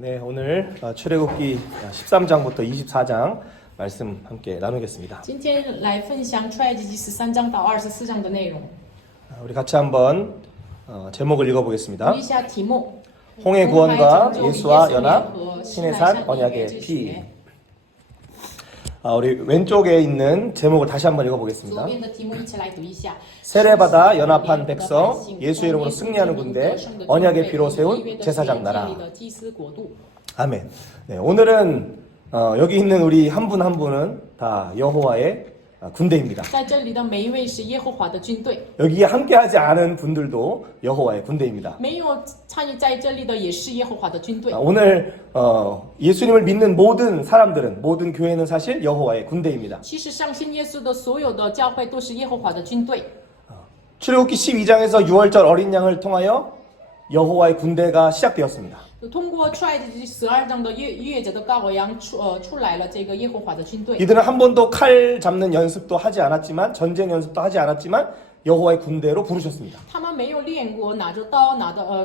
네, 오늘 출애굽기 13장부터 24장 말씀 함께 나누겠습니다. 今天来分享出埃及记13章到24章的内容。 우리 같이 한번 제목을 읽어보겠습니다. 读一下题目。 홍해 구원과 예수와 연합, 시내산 언약의 피. 우리 왼쪽에 있는 제목을 다시 한번 左 읽어보겠습니다. 边的题目一起来读一下。 세례받아 연합한 백성, 예수 이름으로 승리하는 군대, 언약의 피로 세운 제사장 나라. 아멘. 네, 오늘은 여기 있는 우리 한 분 한 분은 다 여호와의 군대입니다. 在这里的每一位是耶和华的军队， 여기에 함께하지 않은 분들도 여호와의 군대입니다. 没有参与在这里的也是耶和华的军队。 오늘 예수님을 믿는 모든 사람들은 모든 교회는 사실 여호와의 군대입니다. 其实相信耶稣的所有的教会都是耶和华的军队。 출애굽기 12장에서 유월절 어린 양을 통하여 여호와의 군대가 시작되었습니다. 通过出埃及记12章的逾越节的羔羊出来了这个耶和华的军队。 이들은 한 번도 칼 잡는 연습도 하지 않았지만 전쟁 연습도 하지 않았지만 여호와의 군대로 부르셨습니다. 他们没有练过拿着刀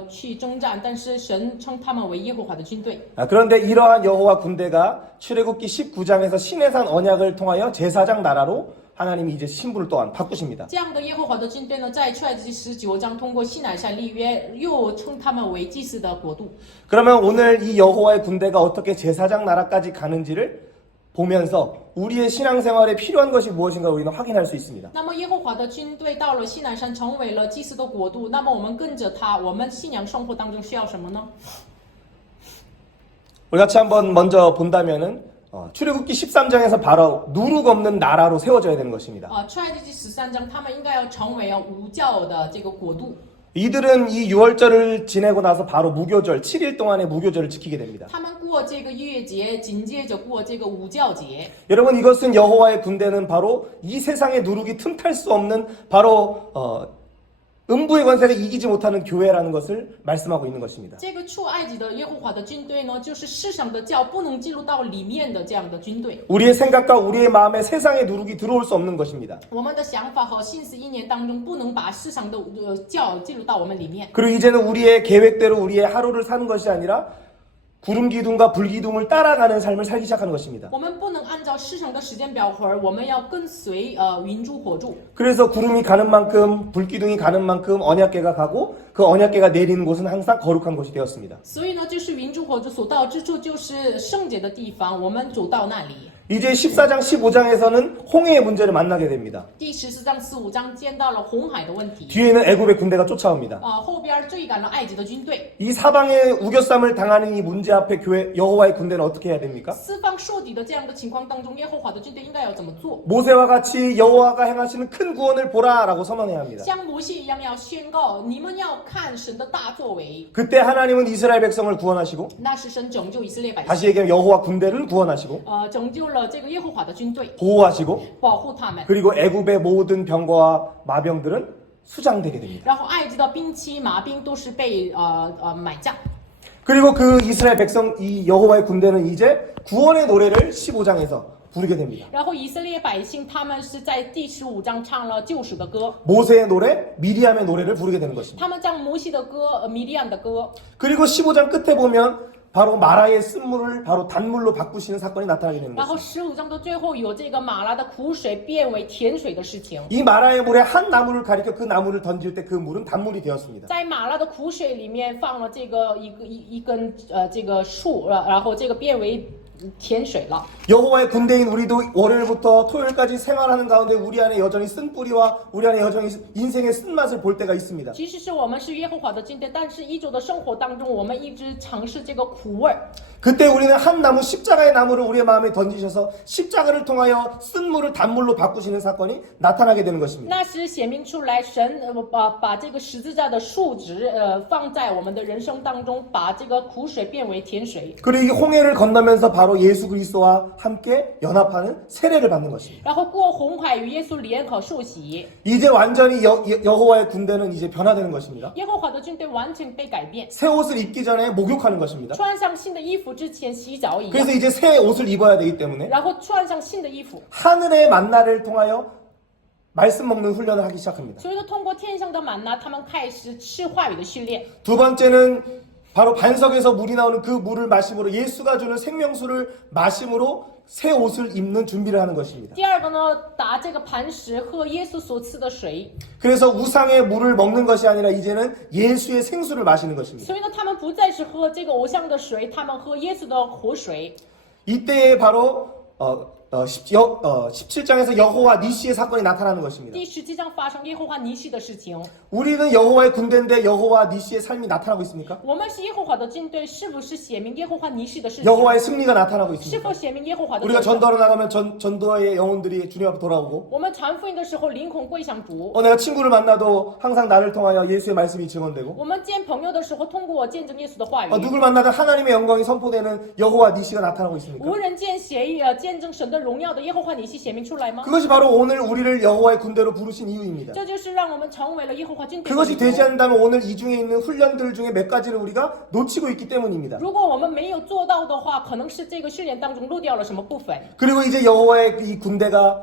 去征战，但是神称他们为耶和华的军队。 그런데 이러한 여호와 군대가 출애굽기 19장에서 시내산 언약을 통하여 제사장 나라로 하나님이 이제 신분을 또한 바꾸십니다. 这样的耶和华的军队呢，在出埃及记19章通过西乃山立约，又称他们为祭司的国度。 그러면 오늘 이 여호와의 군대가 어떻게 제사장 나라까지 가는지를 보면서 우리의 신앙생활에 필요한 것이 무엇인가 우리는 확인할 수 있습니다. 那么耶和华的军队到了西乃山，成为了祭司的国度。那么我们跟着他，我们信仰生活当中需要什么呢？ 우리 같이 한번 먼저 본다면은 출애굽기 13장에서 바로 누룩 없는 나라로 세워져야 되는 것입니다. 出埃及记13章，他们应该要成为无教的这个国度。 이들은 이 유월절을 지내고 나서 바로 무교절 7일 동안의 무교절을 지키게 됩니다. 他们过这个逾越节，紧接着过这个无教节。 여러분 이것은 여호와의 군대는 바로 이 세상의 누룩이 틈탈 수 없는 바로 음부의 권세가 이기지 못하는 교회라는 것을 말씀하고 있는 것입니다. 这个出埃及的耶和华的军队呢，就是世上的教不能进入到里面的这样的军队。 우리의 생각과 우리의 마음에 세상의 누룩이 들어올 수 없는 것입니다. 我们的想法和心思意念当中，不能把世上的教进入到我们里面。 그리고 이제는 우리의 계획대로 우리의 하루를 사는 것이 아니라 구름 기둥과 불 기둥을 따라가는 삶을 살기 시작하는 것입니다. 我们不能按照世上的时间表而我们要跟随云柱火柱。 그래서 구름이 가는 만큼 불 기둥이 가는 만큼 언약궤가 가고 그 언약궤가 내리는 곳은 항상 거룩한 곳이 되었습니다. 所以呢，就是云柱火柱所到之处，就是圣洁的地方，我们走到那里。 이제 14장 15장에서는 홍해의 문제를 만나게 됩니다. 第14章、15章见到了红海的问题。 뒤에는 애굽의 군대가 쫓아옵니다. 后边追赶了埃及的军队。 이 사방에 우겨쌈을 당하는 이 문제 앞에 교회 여호와의 군대는 어떻게 해야 됩니까? 四方受敌的这样的情况当中，耶和华的军队应该要怎么做？ 모세와 같이 여호와가 행하시는 큰 구원을 보라라고 선언해야 합니다. 像摩西一样要宣告，你们要看神的大作为。 그때 하나님은 이스라엘 백성을 구원하시고 那是神拯救以色列百姓， 다시 얘기하면 여호와 군대를 구원하시고 拯救了这个耶和华的军队， 보호하시고 保护他们。 그리고 애굽의 모든 병거와 마병들은 수장되게 됩니다. 然后埃及的兵器、马兵都是被买账。 그리고 그 이스라엘 백성 이 여호와의 군대는 이제 구원의 노래를 15장에서 부르게 됩니다. 然后以色列百姓他们是在第15章唱了救赎的歌， 모세의 노래, 미리암의 노래를 부르게 되는 것입니다. 他们唱摩西的歌、米利暗的歌。 그리고 15장 끝에 보면 바로 마라의 쓴물을 바로 단물로 바꾸시는 사건이 나타나게 되는 然后 것입니다. 15章的最后有这个马拉的苦水变为甜水的事情。 이 마라의 물에 한 나무를 가리켜 그 나무를 던질 때 그 물은 단물이 되었습니다. 在马拉的苦水里面放了这个一根这个树，然后这个变为甜水了。 여호와의 군대인 우리도 월요일부터 토요일까지 생활하는 가운데 우리 안에 여전히 쓴뿌리와 우리 안에 여전히 인생의 쓴맛을 볼 때가 있습니다. 其实是我们是耶和华的军队，但是一周的生活当中，我们一直尝试这个苦味儿。 그때 우리는 한 나무 십자가의 나무를 우리의 마음에 던지셔서 십자가를 통하여 쓴물을 단물로 바꾸시는 사건이 나타나게 되는 것입니다. 那时显明出来，神把这个十字架的树枝放在我们的人生当中，把这个苦水变为甜水。 그리고 이 홍해를 건너면서 바로 예수 그리스도와 함께 연합하는 세례를 받는 것입니다. 然后过红海与耶稣联合受洗， 이제 완전히 여호와의 군대는 이제 변화되는 것입니다. 耶和华的军队完全被改变， 새 옷을 입기 전에 목욕하는 것입니다. 穿上新的衣服之前洗澡一样， 그래서 이제 새 옷을 입어야 되기 때문에 然后穿上新的衣服。 하늘의 만나를 통하여 말씀 먹는 훈련을 하기 시작합니다. 所以说，通过天上的满拿，他们开始吃话语的训练。 두 번째는 바로 반석에서 물이 나오는 그 물을 마심으로 예수가 주는 생명수를 마심으로 새 옷을 입는 준비를 하는 것입니다. 第二个呢，打这个磐石喝耶稣所赐的水。 그래서 우상의 물을 먹는 것이 아니라 이제는 예수의 생수를 마시는 것입니다. 所以呢，他们不再是喝这个偶像的水，他们喝耶稣的活水。 이때에 바로 17장에서 여호와 니시의 사건이 나타나는 것입니다. 第17章发生耶和华尼西的事情。 우리는 여호와의 군대인데 여호와 니시의 삶이 나타나고 있습니까? 我们是耶和华的军队，是不是写明耶和华尼西的事情？ 여호와의 승리가 나타나고 是 있습니까? 否写明耶和华的 우리가 得胜？ 전도하러 나가면 전도의 영혼들이 주님 앞에 돌아오고 我们传福音的时候，灵魂归向主。 내가 친구를 만나도 항상 나를 통하여 예수의 말씀이 증언되고 我们见朋友的时候，通过我见证耶稣的话语。 누굴 만나든 하나님의 영광이 선포되는 여호와 니시가 나타나고 있습니까? 无人见见证神的荣耀的耶和华尼西显明出来吗？ 그것이 바로 오늘 우리를 여호와의 군대로 부르신 이유입니다. 这就是让我们成为了耶和华军队的 그것이 理 되지 由。 않는다면 오늘 이 중에 있는 훈련들 중에 몇 가지를 우리가 놓치고 있기 때문입니다. 如果我们没有做到的话，可能是这个训练当中漏掉了什么部分。 그리고 이제 여호와의 이 군대가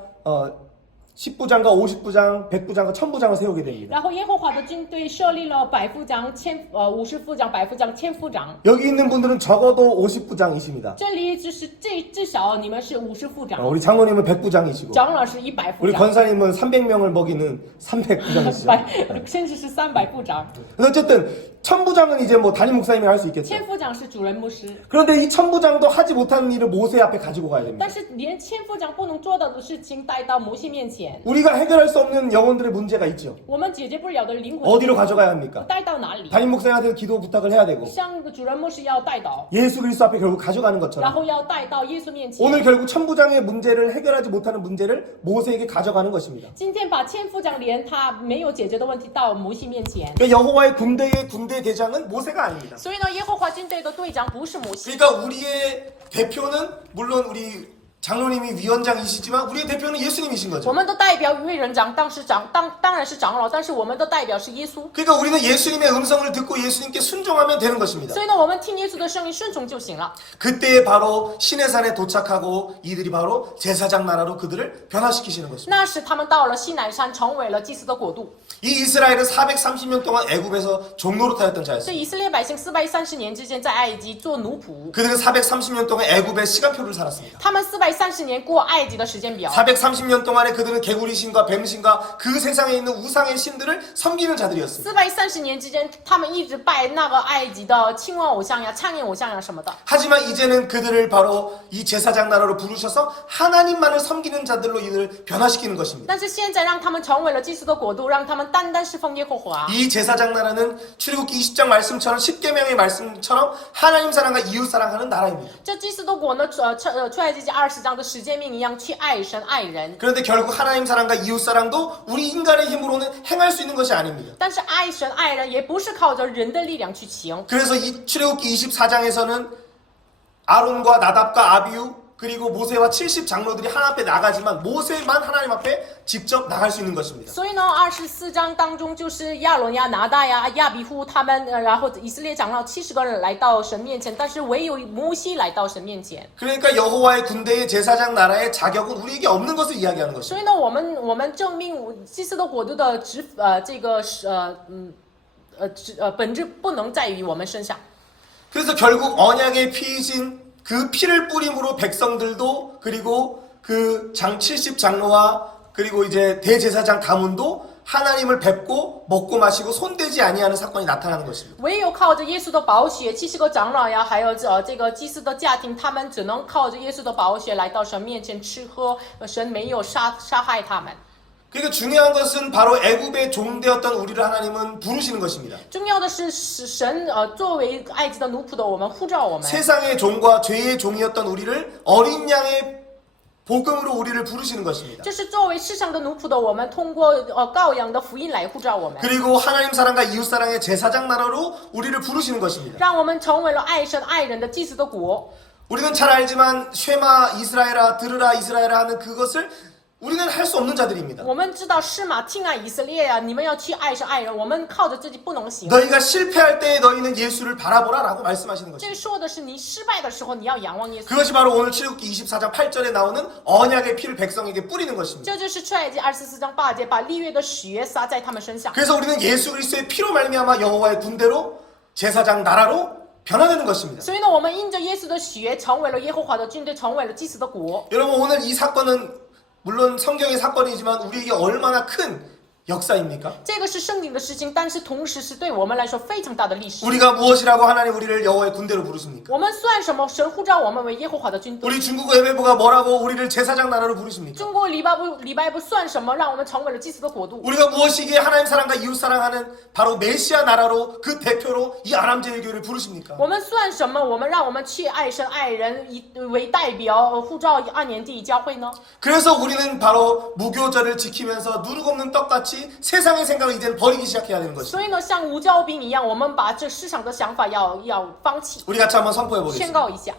10부장과 50부장, 100부장과 1000부장을 세우게 됩니다. 然后耶和华的军队设立了百夫长、50夫长、百夫长、千夫长。 여기 있는 분들은 적어도 50부장이십니다. 这里至少你们是50夫长， 우리 장로님은 100부장이시고 长老是100夫 우리 长， 권사님은 300명을 먹이는 300부장이시죠. 甚至是300夫长。 어쨌든 1000부장은 이제 뭐 담임 목사님이 할 수 있겠죠. 千夫长是主任牧师， 그런데 이 1000부장도 하지 못하는 일을 모세 앞에 가지고 가야 됩니다. 但是连千夫长不能做到的事情带到摩西面前， 우리가 해결할 수 없는 영혼들의 문제가 있죠. 我们解决不了的灵魂 어디로 가져가야 합니까? 带到哪里？ 담임 목사님한테 기도 부탁을 해야 되고 向主任牧师要带到， 예수 그리스도 앞에 결국 가져가는 然 것처럼 后要带到耶稣面前。 오늘 결국 1000부장의 문제를 해결하지 못하는 문제를 모세에게 가져가는 것입니다. 今天把千夫长连他没有解决的问题到摩西面前， 그러니까 여호와의 군대의 군대 대장은 모세가 아닙니다. 所以呢，耶和华军队的队长不是摩西。 그러니까 우리의 대표는 물론 우리 장로님이 위원장이시지만 우리의 대표는 예수님이신 我 거죠. 们的代表委员长当然是长老，但是我们的代表是耶稣。 그러니까 우리는 예수님의 음성을 듣고 예수님께 순종하면 되는 것입니다. 所以呢，我们听耶稣的声音，顺从就行了。 그때에 바로 신의 산에 도착하고 이들이 바로 제사장 나라로 그들을 변화시키시는 것입니다. 那时他们到了西乃山，成为了祭司的国度。 이 이스라엘은 430년 동안 애굽에서 종노릇하였던 所 자였습니다. 以以色列百姓430年之间在埃及做奴仆， 그들은 430년 동안 애굽의 시간표를 살았습니다. 他们430年过埃及的时间表。 430년 동안에 그들은 개구리신과 뱀신과 그 세상에 있는 우상의 신들을 섬기는 자들이었습니다. 430年之间，他们一直拜那个埃及的青蛙偶像呀、苍蝇偶像呀什么的。 하지만 이제는 그들을 바로 이 제사장 나라로 부르셔서 하나님만을 섬기는 자들로 이들을 변화시키는 것입니다. 但是现在让他们成为了祭司的国度，让他们单单侍奉耶和华。 이 제사장 나라는 출애굽기 20장 말씀처럼 10계명의 말씀처럼 하나님 사랑과 이웃 사랑하는 나라입니다. 这祭司的国呢，出埃及记20章的10诫命一样，去爱神爱人。 그런데 결국 하나님 사랑과 이웃 사랑도 우리 인간의 힘으로는 행할 수 있는 것이 아닙니다. 但是爱神爱人也不是靠着人的力量去行。 그래서 이 출애굽기 24장에서는 아론과 나답과 아비우 그리고 모세와 70 장로들이 하나님 앞에 나가지만 모세만 하나님 앞에 직접 나갈 수 있는 것입니다. 所以呢，24章当中就是亚伦呀、拿大呀、亚比户他们，然后以色列长老70个人来到神面前，但是唯有摩西来到神面前。 그러니까 여호와의 군대의 제사장 나라의 자격은 우리에게 없는 것을 이야기하는 것입니다. 所以呢，我们证明祭司的国度的本质不能在于我们身上。 그래서 결국 언약의 피이신 그 피를 뿌림으로 백성들도 그리고 그 70 장로와 그리고 이제 대제사장 가문도 하나님을 뵙고 먹고 마시고 손대지 아니하는 사건이 나타나는 것입니다. 唯有靠着耶稣的宝血，70个长老呀，还有这个祭司的家庭，他们只能靠着耶稣的宝血来到神面前吃喝，神没有杀害他们。 그러니까 중요한 것은 바로 애굽의 종되었던 우리를 하나님은 부르시는 것입니다. 重要的是神作为埃及的奴仆的我们呼召我们。 세상의 종과 죄의 종이었던 우리를 어린 양의 복음으로 우리를 부르시는 것입니다. 这是作为世上的奴仆的我们，通过羔羊的福音来呼召我们， 그리고 하나님 사랑과 이웃 사랑의 제사장 나라로 우리를 부르시는 것입니다. 让我们成为了爱神爱人的祭司的国。 우리는 잘 알지만 쉐마 이스라엘아 들으라 이스라엘아 하는 그것을 우리는 할 수 없는 자들입니다. 我们知道是吗？听啊，以色列呀，你们要去爱神爱人，我们靠着自己不能行。 너희가 실패할 때에 너희는 예수를 바라보라라고 말씀하시는 这 것입니다. 说的是你失败的时候，你要仰望耶稣。 그것이 바로 오늘 출애굽기 24장 8절에 나오는 언약의 피를 백성에게 뿌리는 것입니다. 这就是出埃及24章8节，把立约的血撒在他们身上。 그래서 우리는 예수 그리스도의 피로 말미암아 여호와의 군대로 제사장 나라로 변화되는 것입니다. 所以呢，我们因着耶稣的血，成为了耶和华的军队，成为了祭司的国。 여러분 오늘 이 사건은 물론 성경의 사건이지만 우리에게 얼마나 큰 역사입니까? 这个是圣经的事情，但是同时是对我们来说非常大的历史。 우리가 무엇이라고 하나님 우리를 여호와의 군대로 부르십니까? 我们算什么？神呼召我们为耶和华的军队。 우리 중국 예배부가 뭐라고 우리를 제사장 나라로 부르십니까? 中国礼拜部算什么？让我们成为了祭司的国度。 우리가 무엇이기에 하나님 사랑과 이웃 사랑하는 바로 메시아 나라로 그 대표로 이 아람제일교회를 부르십니까? 我们算什么？我们让我们去爱神爱人为代表，呼召按年第一教会呢？ 그래서 우리는 바로 무교절을 지키면서 누룩 없는 떡같이 세상의 생각을 이제는 버리기 시작해야 되는 것입니다. 所以呢，像无教兵一样，我们把这世上的想法要放弃， 우리 같이 한번 선포해 宣 보겠습니다. 告一下，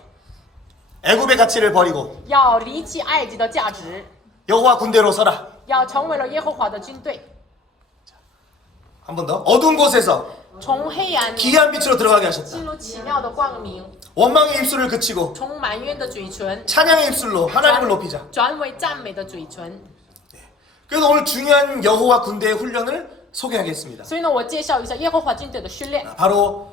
애굽의 가치를 버리고 要离弃埃及的价值， 여호와 군대로 서라. 要成为了耶和华的军队， 한 번 더. 어두운 곳에서 从黑暗里 기이한 빛으로 들어가게 하셨다. 进入奇妙的光明， 원망의 입술을 그치고 从埋怨的嘴唇 찬양의 입술로 하나님을 높이자. 转为赞美的嘴唇。 그래서 오늘 중요한 여호와 군대의 훈련을 소개하겠습니다. 所以呢，我介绍一下耶和华军队的训练， 바로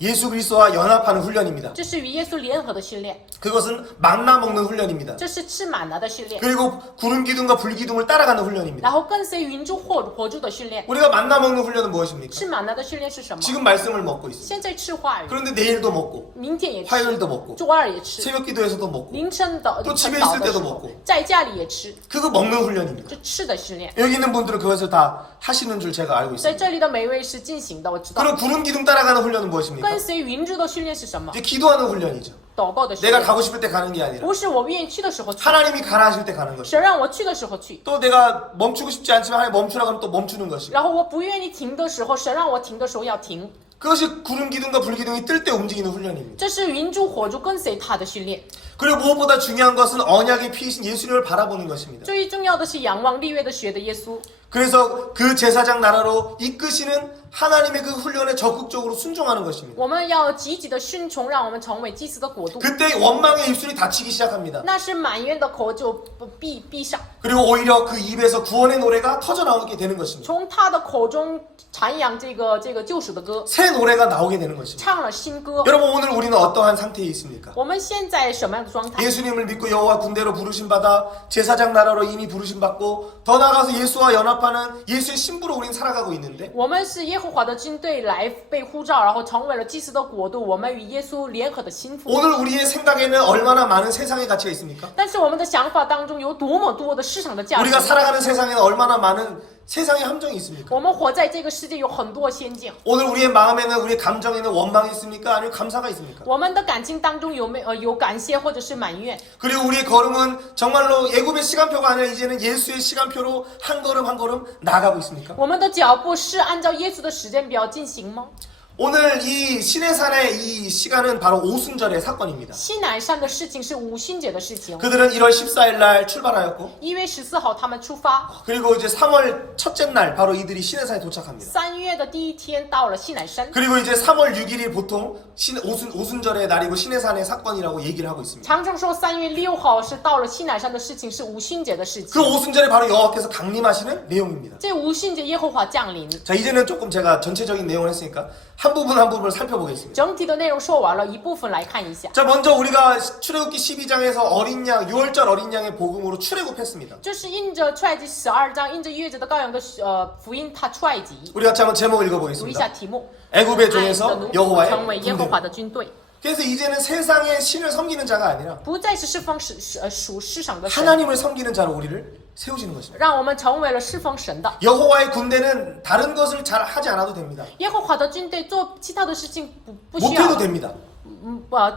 예수 그리스도와 연합하는 훈련입니다. 这是与耶稣联合的训练， 그것은 만나 먹는 훈련입니다. 这是吃满了的训练， 그리고 구름 기둥과 불 기둥을 따라가는 훈련입니다. 然后跟随云柱火柱的训练。 우리가 만나 먹는 훈련은 무엇입니까? 吃满了的训练是什么？ 지금 말씀을 먹고 있습니다. 现在吃话语， 그런데 내일도 먹고 明天也吃， 화요일도 먹고 周二也吃， 새벽 기도에서도 먹고 凌晨的 또 晨 집에 祷 있을 的时 때도 候 먹고 ，在家里也吃， 그거 먹는 훈련입니다. 这吃的训练。 여기 있는 분들은 그것을 다 하시는 줄 제가 알고 在 있습니다. 这里的每位是进行的，我知道。 그럼 구름 기둥 따라가는 훈련은 무엇입니까? 跟随云柱的训练是什么？ 이제 기도하는 훈련이죠. 祷告的训 내가 练， 가고 싶을 때 가는 게 아니라 不是我愿意去的时候去， 하나님이 가라 하실 때 가는 것이고 神让我去的时候去。 또 내가 멈추고 싶지 않지만 하나님 멈추라고 하면 또 멈추는 것이고 然后我不愿意停的时候，神让我停的时候要停。 그것이 구름 기둥과 불 기둥이 뜰 때 움직이는 훈련입니다. 这是云柱火柱跟随他的训练。 그리고 무엇보다 중요한 것은 언약의 피이신 예수님을 바라보는 것입니다. 最重要的是仰望立约的血的耶稣。 그래서 그 제사장 나라로 이끄시는 하나님의 그 훈련에 적극적으로 순종하는 것입니다. 我们要积极的顺从，让我们成为祭司的国度。 그때 원망의 입술이 닫히기 시작합니다. 那是埋怨的口就闭上， 그리고 오히려 그 입에서 구원의 노래가 터져 나오게 되는 것입니다. 从他的口中传扬这个救赎的歌， 새 노래가 나오게 되는 것입니다. 唱了新歌。 여러분 오늘 우리는 어떠한 상태에 있습니까? 我们现在什么样的状态？ 예수님을 믿고 여호와 군대로 부르심 받아 제사장 나라로 이미 부르심 받고 더 나아가서 예수와 연합하는 예수의 신부로 우리는 살아가고 있는데 我们是耶和华的军队来被呼召，然后成为了祭司的国度。我们与耶稣联合的心腹。 오늘 우리의 생각에는 얼마나 많은 세상의 가치가 있습니까? 但是我们的想法当中有多么多的市场的价值？ 우리가 살아가는 세상에는 얼마나 많은 세상의 함정이 있습니까? 我们活在这个世界有很多陷阱。 오늘 우리의 마음에는 우리의 감정에는 원망이 있습니까? 아니면 감사가 있습니까? 我们的感情当中有感谢或者是埋怨？ 그리고 우리의 걸음은 정말로 애굽의 시간표가 아니라 이제는 예수의 시간표로 한 걸음 한 걸음 나아가고 있습니까? 我们的脚步是按照耶稣的时间表进行吗？ 오늘 이 시내산의 이 시간은 바로 오순절의 사건입니다. 西南山的事情是五旬节的事情。 그들은 1월 14일 날 출발하였고 1月14号他们出发， 그리고 이제 3월 첫째 날 바로 이들이 시내산에 도착합니다. 3月的第一天到了西南山。 그리고 이제 3월 6일이 보통 오순절의 날이고 시내산의 사건이라고 얘기를 하고 있습니다. 常常说3月6号是到了西南山的事情，是五旬节的事 그 情。 오순절에 바로 여호와께서 강림하시는 내용입니다. 这五旬节耶和华降临， 자 이제는 조금 제가 전체적인 내용을 했으니까 한 부분 한 부분을 살펴보겠습니다. 整体的内容说完了，一部分来看一下。 자 먼저 우리가 출애굽기 12장에서 어린 양 6월절 어린 양의 복음으로 출애굽했습니다. 这是印着出埃及12章，印着月子的羔羊的福音，他出埃及。 우리 같이 한번 제목 读一 읽어보겠습니다. 下题目： 애굽의 爱的 종에서 奴仆 여호와의 成为耶和 군대. 华的军队， 그래서 이제는 세상의 신을 섬기는 자가 아니라 不再是侍奉属世上的神， 하나님을 섬기는 자로 우리를 세우시는 것입니다. 让我们成为了侍奉神的。 여호와의 군대는 다른 것을 잘 하지 않아도 됩니다. 耶和华的军队做其他的事情不需 못해도 要， 됩니다.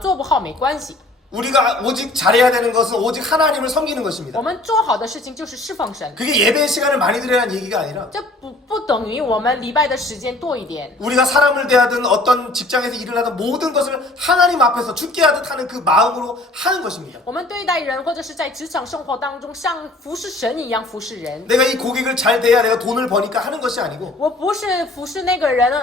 做不好没关系。 우리가 오직 잘해야 되는 것은 오직 하나님을 섬기는 我 것입니다. 们做好的事情就是侍奉神， 그게 예배의 시간을 많이 드리라는 얘기가 아니라 这不等于我们礼拜的时间多一点。 우리가 사람을 대하든 어떤 직장에서 일을 하든 모든 것을 하나님 앞에서 죽게 하듯 하는 그 마음으로 하는 것입니다. 我们对待人或者是在职场生活当中，像服侍神一样服侍人。 내가 이 고객을 잘 대해야 내가 돈을 버니까 하는 것이 아니고 我不是服侍那个人，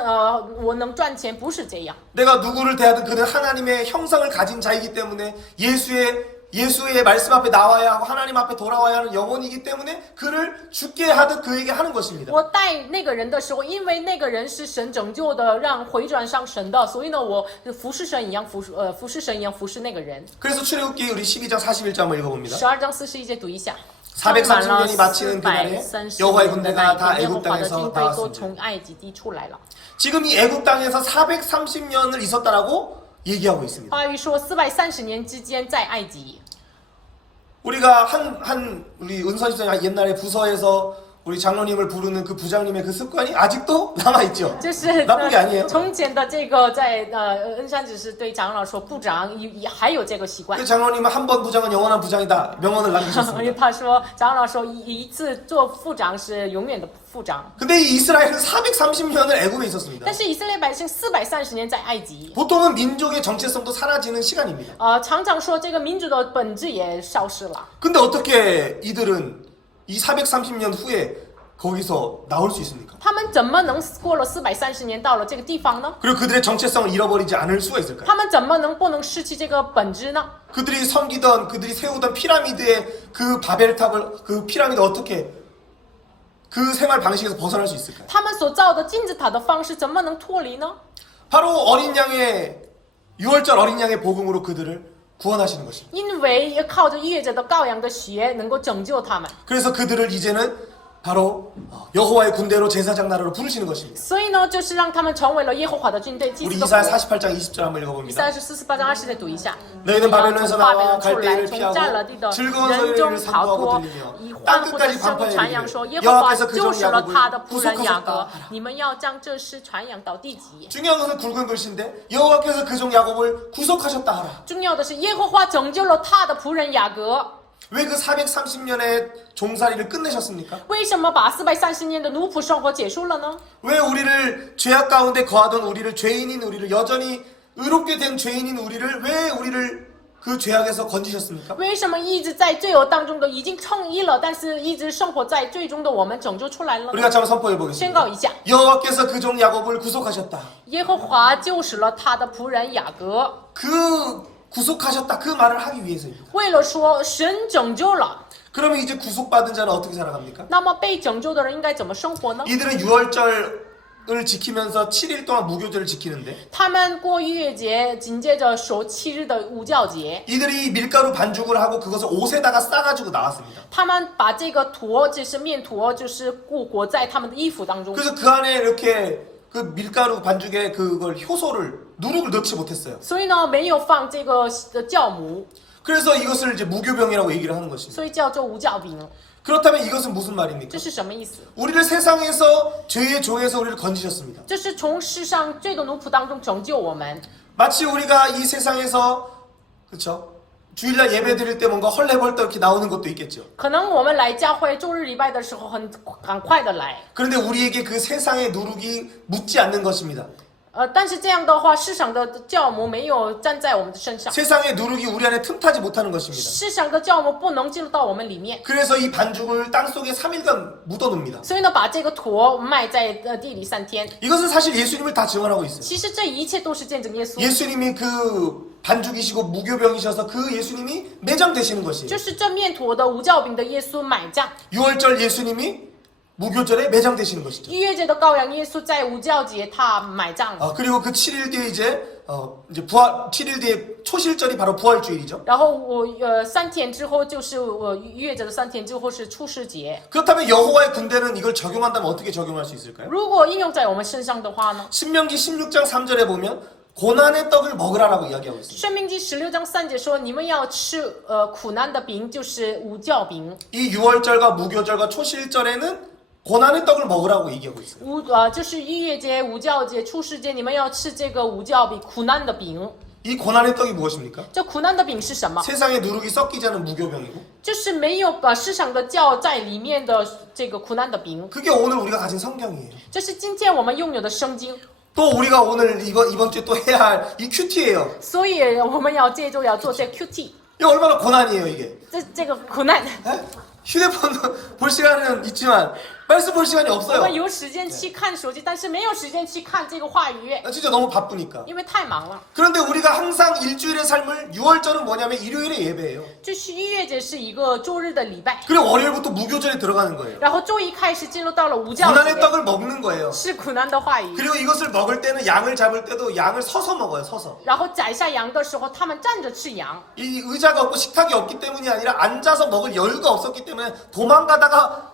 我能赚钱，不是这样。 내가 누구를 대하든 그는 하나님의 형상을 가진 자이기 때문에 예수의 예수의 말씀 앞에 나와야 하고 하나님 앞에 돌아와야 하는 영혼이기 때문에 그를 죽게 하듯 그에게 하는 것입니다. 我带那个人的时候，因为那个人是神拯救的，让回转上神的，所以呢，我服侍神一样服侍神一样服侍那个人。 그래서 출애굽기 우리 12장 41절 한번 읽어봅니다. 12章41节读一下。 430년이 마치는 그날에 여호와의 군대가 다 애굽 땅에서 都 나왔습니다. 从埃及地出来了。 지금 이 애굽 땅에서 430년을 있었다라고 얘기하고 있습니다. 话语说430年之间在埃及。 우리가 우리 은선 씨가 옛날에 부서에서 우리 장로님을 부르는 그 부장님의 그 습관이 아직도 남아있죠. 就是 나쁜 게 아니에요. 从前的这个在恩山只是对长老说部长也还有这个习惯。 그 장로님은 한 번 부장은 영원한 부장이다 명언을 因为 남기셨습니다. 他说长老说一次做副长是永远的副长。 근데 이 이스라엘은 430년을 애굽에 있었습니다. 但是以色列百姓430年在埃及。 보통은 민족의 정체성도 사라지는 시간입니다. 常常说这个民主的本质也消失了。 근데 어떻게 이들은 이 430년 후에 거기서 나올 수 있습니까? 他们怎么能过了430年到了这个地方呢？ 그리고 그들의 정체성을 잃어버리지 않을 수가 있을까요? 他们怎么能不能失去这个本质呢？ 그들이 섬기던 그들이 세우던 피라미드의 그 바벨탑을 그 피라미드 어떻게 그 생활 방식에서 벗어날 수 있을까요? 他们所造的金字塔的方式怎么能脱离呢？ 바로 어린 양의 6월절 어린 양의 복음으로 그들을 구원하시는 것입니다. 因为靠着逾越者的羔羊的血能够拯救他们， 그래서 그들을 이제는 바로 여호와의 군대로 제사장 나라로 부르시는 것입니다. 所以呢，就是让他们成为了耶和华的军队。祭 우리 司的 이사야 国。 48장 20절 한번 읽어봅니다. 34、48章20节读一下。 너희는 바벨론에서 从巴比 나와 伦出来， 갈대를 从占了地 피하고 的 즐거운 人 소리를 中逃 선포하고 脱， 들리며 以欢 땅 呼的 끝까지 声传 반파에 扬说： 이르기를 耶和华 여호와께서 그 救 종 使了他的 야곱을 仆人雅各 구속하셨다. ，你们要将这事传扬到地极。 중요한 것은 굵은 글씨인데 여호와께서 그 종 야곱을 구속하셨다 하라. 重要的是，耶和华拯救了他的仆人雅各。 왜 그 430년의 종살이를 끝내셨습니까? 为什么把430年的奴仆生活结束了呢？ 왜 우리를 죄악 가운데 거하던 우리를 죄인인 우리를 여전히 의롭게 된 죄인인 우리를 왜 우리를 그 죄악에서 건지셨습니까? 为什么一直在罪恶当中的已经称义了，但是一直生活在罪中的我们拯救出来了 우리 呢？ 같이 한번 선포해 宣 보겠습니다. 告一下， 여호와께서 그 종 야곱을 구속하셨다. 耶和华救使了他的仆人雅各。 그 구속하셨다 그 말을 하기 위해서입니다. 为了说神拯救了， 그러면 이제 구속받은 자는 어떻게 살아갑니까? 那么被拯救的人应该怎么生活呢？ 이들은 유월절을 지키면서 7일 동안 무교절을 지키는데 他们过逾越节，紧接着守7日的无教节。 이들이 밀가루 반죽을 하고 그것을 옷에다가 싸가지고 나왔습니다. 他们把这个坨，就是面坨，就是裹在他们的衣服当中。 그래서 그 안에 이렇게 그 밀가루 반죽에 그걸 효소를 누룩을 넣지 못했어요. 所以呢，没有放这个酵母， 그래서 이것을 이제 무교병이라고 얘기를 하는 것입니다. 所以叫做无酵饼。 그렇다면 이것은 무슨 말입니까? 这是什么意思？ 우리를 세상에서 죄의 종에서 우리를 건지셨습니다. 这是从世上罪的奴仆当中拯救我们， 마치 우리가 이 세상에서 그렇죠? 주일날 예배 드릴 때 뭔가 헐레벌떡 이렇게 나오는 것도 있겠죠. 可能我们来教会周日礼拜的时候很快的来， 그런데 우리에게 그 세상의 누룩이 묻지 않는 것입니다. 但是这样的话，世上的酵母没有站在我们的身上， 세상의 누룩이 우리 안에 틈타지 못하는 것입니다. 世上的酵母不能进入到我们里面， 그래서 이 반죽을 땅속에 3일간 묻어놓습니다. 所以呢，把这个坨埋在地里3天。 이것은 사실 예수님을 다 증언하고 있어요. 其实这一切都是见证耶稣， 예수님이 그 반죽이시고 무교병이셔서 그 예수님이 매장되시는 것이에요. 就是这面坨的无酵饼的耶稣买账， 6월절 예수님이 무교절에 매장되시는 것이죠. 逾越节的羔羊耶稣在无酵节他买账， 그리고 그 7일 뒤에 이제 7일 뒤에 초실절이 바로 부활주일이죠. 然后3天之后就是逾越节的3天之后是初世节。 그렇다면 여호와의 군대는 이걸 적용한다면 어떻게 적용할 수 있을까요? 如果应用在我们身上的话呢？ 신명기 16장 3절에 보면 고난의 떡을 먹으라라고 이야기하고 있습니다. 申命记16章3节说，你们要吃苦难的饼，就是无酵饼。 이 6월절과 무교절과 초실절에는 고난의 떡을 먹으라고 얘기하고 있어요. 就是逾越节、无酵节、初世节，你们要吃这个无酵饼，苦难的饼。 이 고난의 떡이 무엇입니까? 这苦难的饼是什么？ 세상의 누룩이 섞이지 않은 무교병이고 就是没有把市场的酵在里面的这个苦难的饼。 그게 오늘 우리가 가진 성경이에요. 这是今天我们拥有的圣经。 또 우리가 오늘 이번 주에 또 해야 할 이 큐티예요. 所以我们要这周要做这 QT， 이게 얼마나 고난이에요 이게. 这个苦难。 휴대폰 볼 시간은 있지만 말씀 볼 시간이 我 없어요. 们有时间去看手机，但是没有时间去看这个话语， 진짜 너무 바쁘니까. 因为太忙了。 그런데 우리가 항상 일주일의 삶을 6월절은 뭐냐면 일요일에 예배예요. 这是逾越节是一个周日的礼拜， 그리고 월요일부터 무교절에 들어가는 거예요. 然后周一开始进入到了无教 고난의 节， 떡을 먹는 거예요. 是苦难的话语。 그리고 이것을 먹을 때는 양을 잡을 때도 양을 서서 먹어요. 서서. 然后宰下羊的时候，他们站着吃羊， 이 의자가 없고 식탁이 없기 때문이 아니라 앉아서 먹을 여유가 없었기 때문에 도망가다가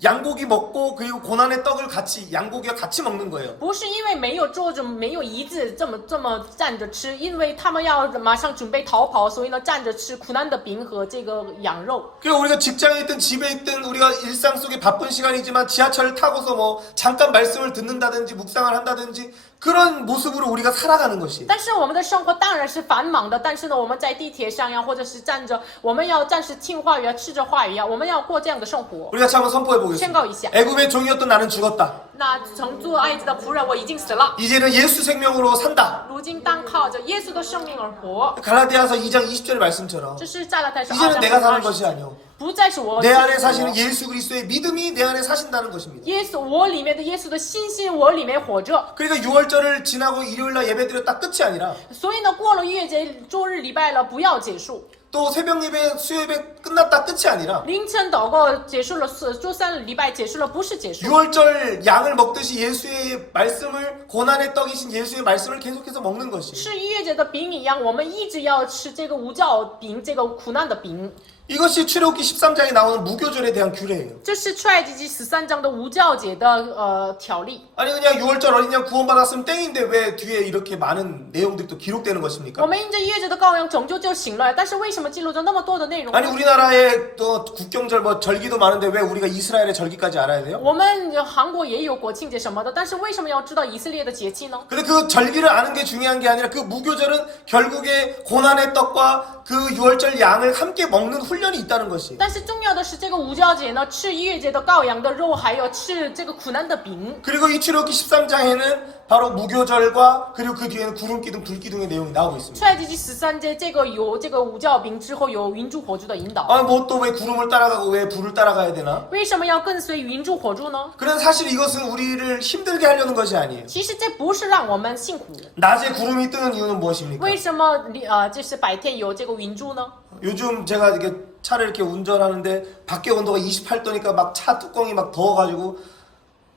양고기 먹고 그리고 고난의 떡을 같이 양고기와 같이 먹는 거예요. 不是因为没有桌子、没有椅子这么站着吃，因为他们要马上准备逃跑，所以呢站着吃苦难的饼和这个羊肉。 그리고 우리가 직장에 있든 집에 있든 우리가 일상 속에 바쁜 시간이지만 지하철을 타고서 뭐 잠깐 말씀을 듣는다든지 묵상을 한다든지 그런 모습으로 우리가 살아가는 것이. 但是我们的生活当然是繁忙的，但是呢，我们在地铁上呀，或者是站着，我们要暂时听话语啊，吃着话语啊，我们要过这样的生活。 우리가 한번 선포해 宣 보겠습니다. 告一下， 애굽의 종이었던 나는 죽었다. 那曾做埃及的仆人，我已经死了， 이제는 예수 생명으로 산다. 如今单靠着耶稣的生命而活。 갈라디아서 2장 20절의 말씀처럼 这是加拉太书 이제는 2 내가 사는 章 것이 아니오 不再是我 내 안에 사시는 예수 그리스도의 믿음이 내 안에 사신다는 것입니다. 耶稣，我里面的耶稣的信心，我里面活着。 그러니까 6월절을 지나고 일요일날 예배드렸다 끝이 아니라 所以呢，过了逾越节周日礼拜了，不要结束。 또 새벽 예배 수요 예배 끝났다 끝이 아니라 凌晨祷告结束了，周三礼拜结束了，不是结束。 6월절 양을 먹듯이 예수의 말씀을 고난의 떡이신 예수의 말씀을 계속해서 먹는 것이 是逾越节的饼一样，我们一直要吃这个无教饼，这个苦难的饼。 이것이 출애굽기 13장에 나오는 무교절에 대한 규례예요. 这是出埃及记13章的无教节的条例。 아니 그냥 6월절 어린 양 구원받았으면 땡인데 왜 뒤에 이렇게 많은 내용들이 또 기록되는 我 것입니까? 们因着逾越节的羔羊拯救就行了，但是为什么记录着那么多的内容呢？ 아니 우리나라에 또 국경절 뭐 절기도 많은데 왜 우리가 이스라엘의 절기까지 알아야 돼요? 我们韩国也有国庆节什么的，但是为什么要知道以色列的节气呢？ 근데 그 절기를 아는 게 중요한 게 아니라 그 무교절은 결국에 고난의 떡과 그 6월절 양을 함께 먹는 훈련이 있다는 것이. 但是重要的是，这个无教节呢，吃逾越节的羔羊的肉，还有吃这个苦难的饼。 그리고 이 출애굽기 13장에는 바로 무교절과 그리고 그 뒤에는 구름기둥 불기둥의 내용이 나오고 있습니다. 出埃及记13节，这个有这个无教饼之后有云柱火柱的引导。 아 뭐 또 왜 구름을 따라가고 왜 불을 따라가야 되나? 为什么要跟随云柱火柱呢？ 그런 사실 이것은 우리를 힘들게 하려는 것이 아니에요. 其实这不是让我们辛苦。 낮에 구름이 뜨는 이유는 무엇입니까? 为什么就是白天有这个云柱呢？ 요즘 제가 이렇게 차를 이렇게 운전하는데 밖에 온도가 28도니까 막 차 뚜껑이 막 더워가지고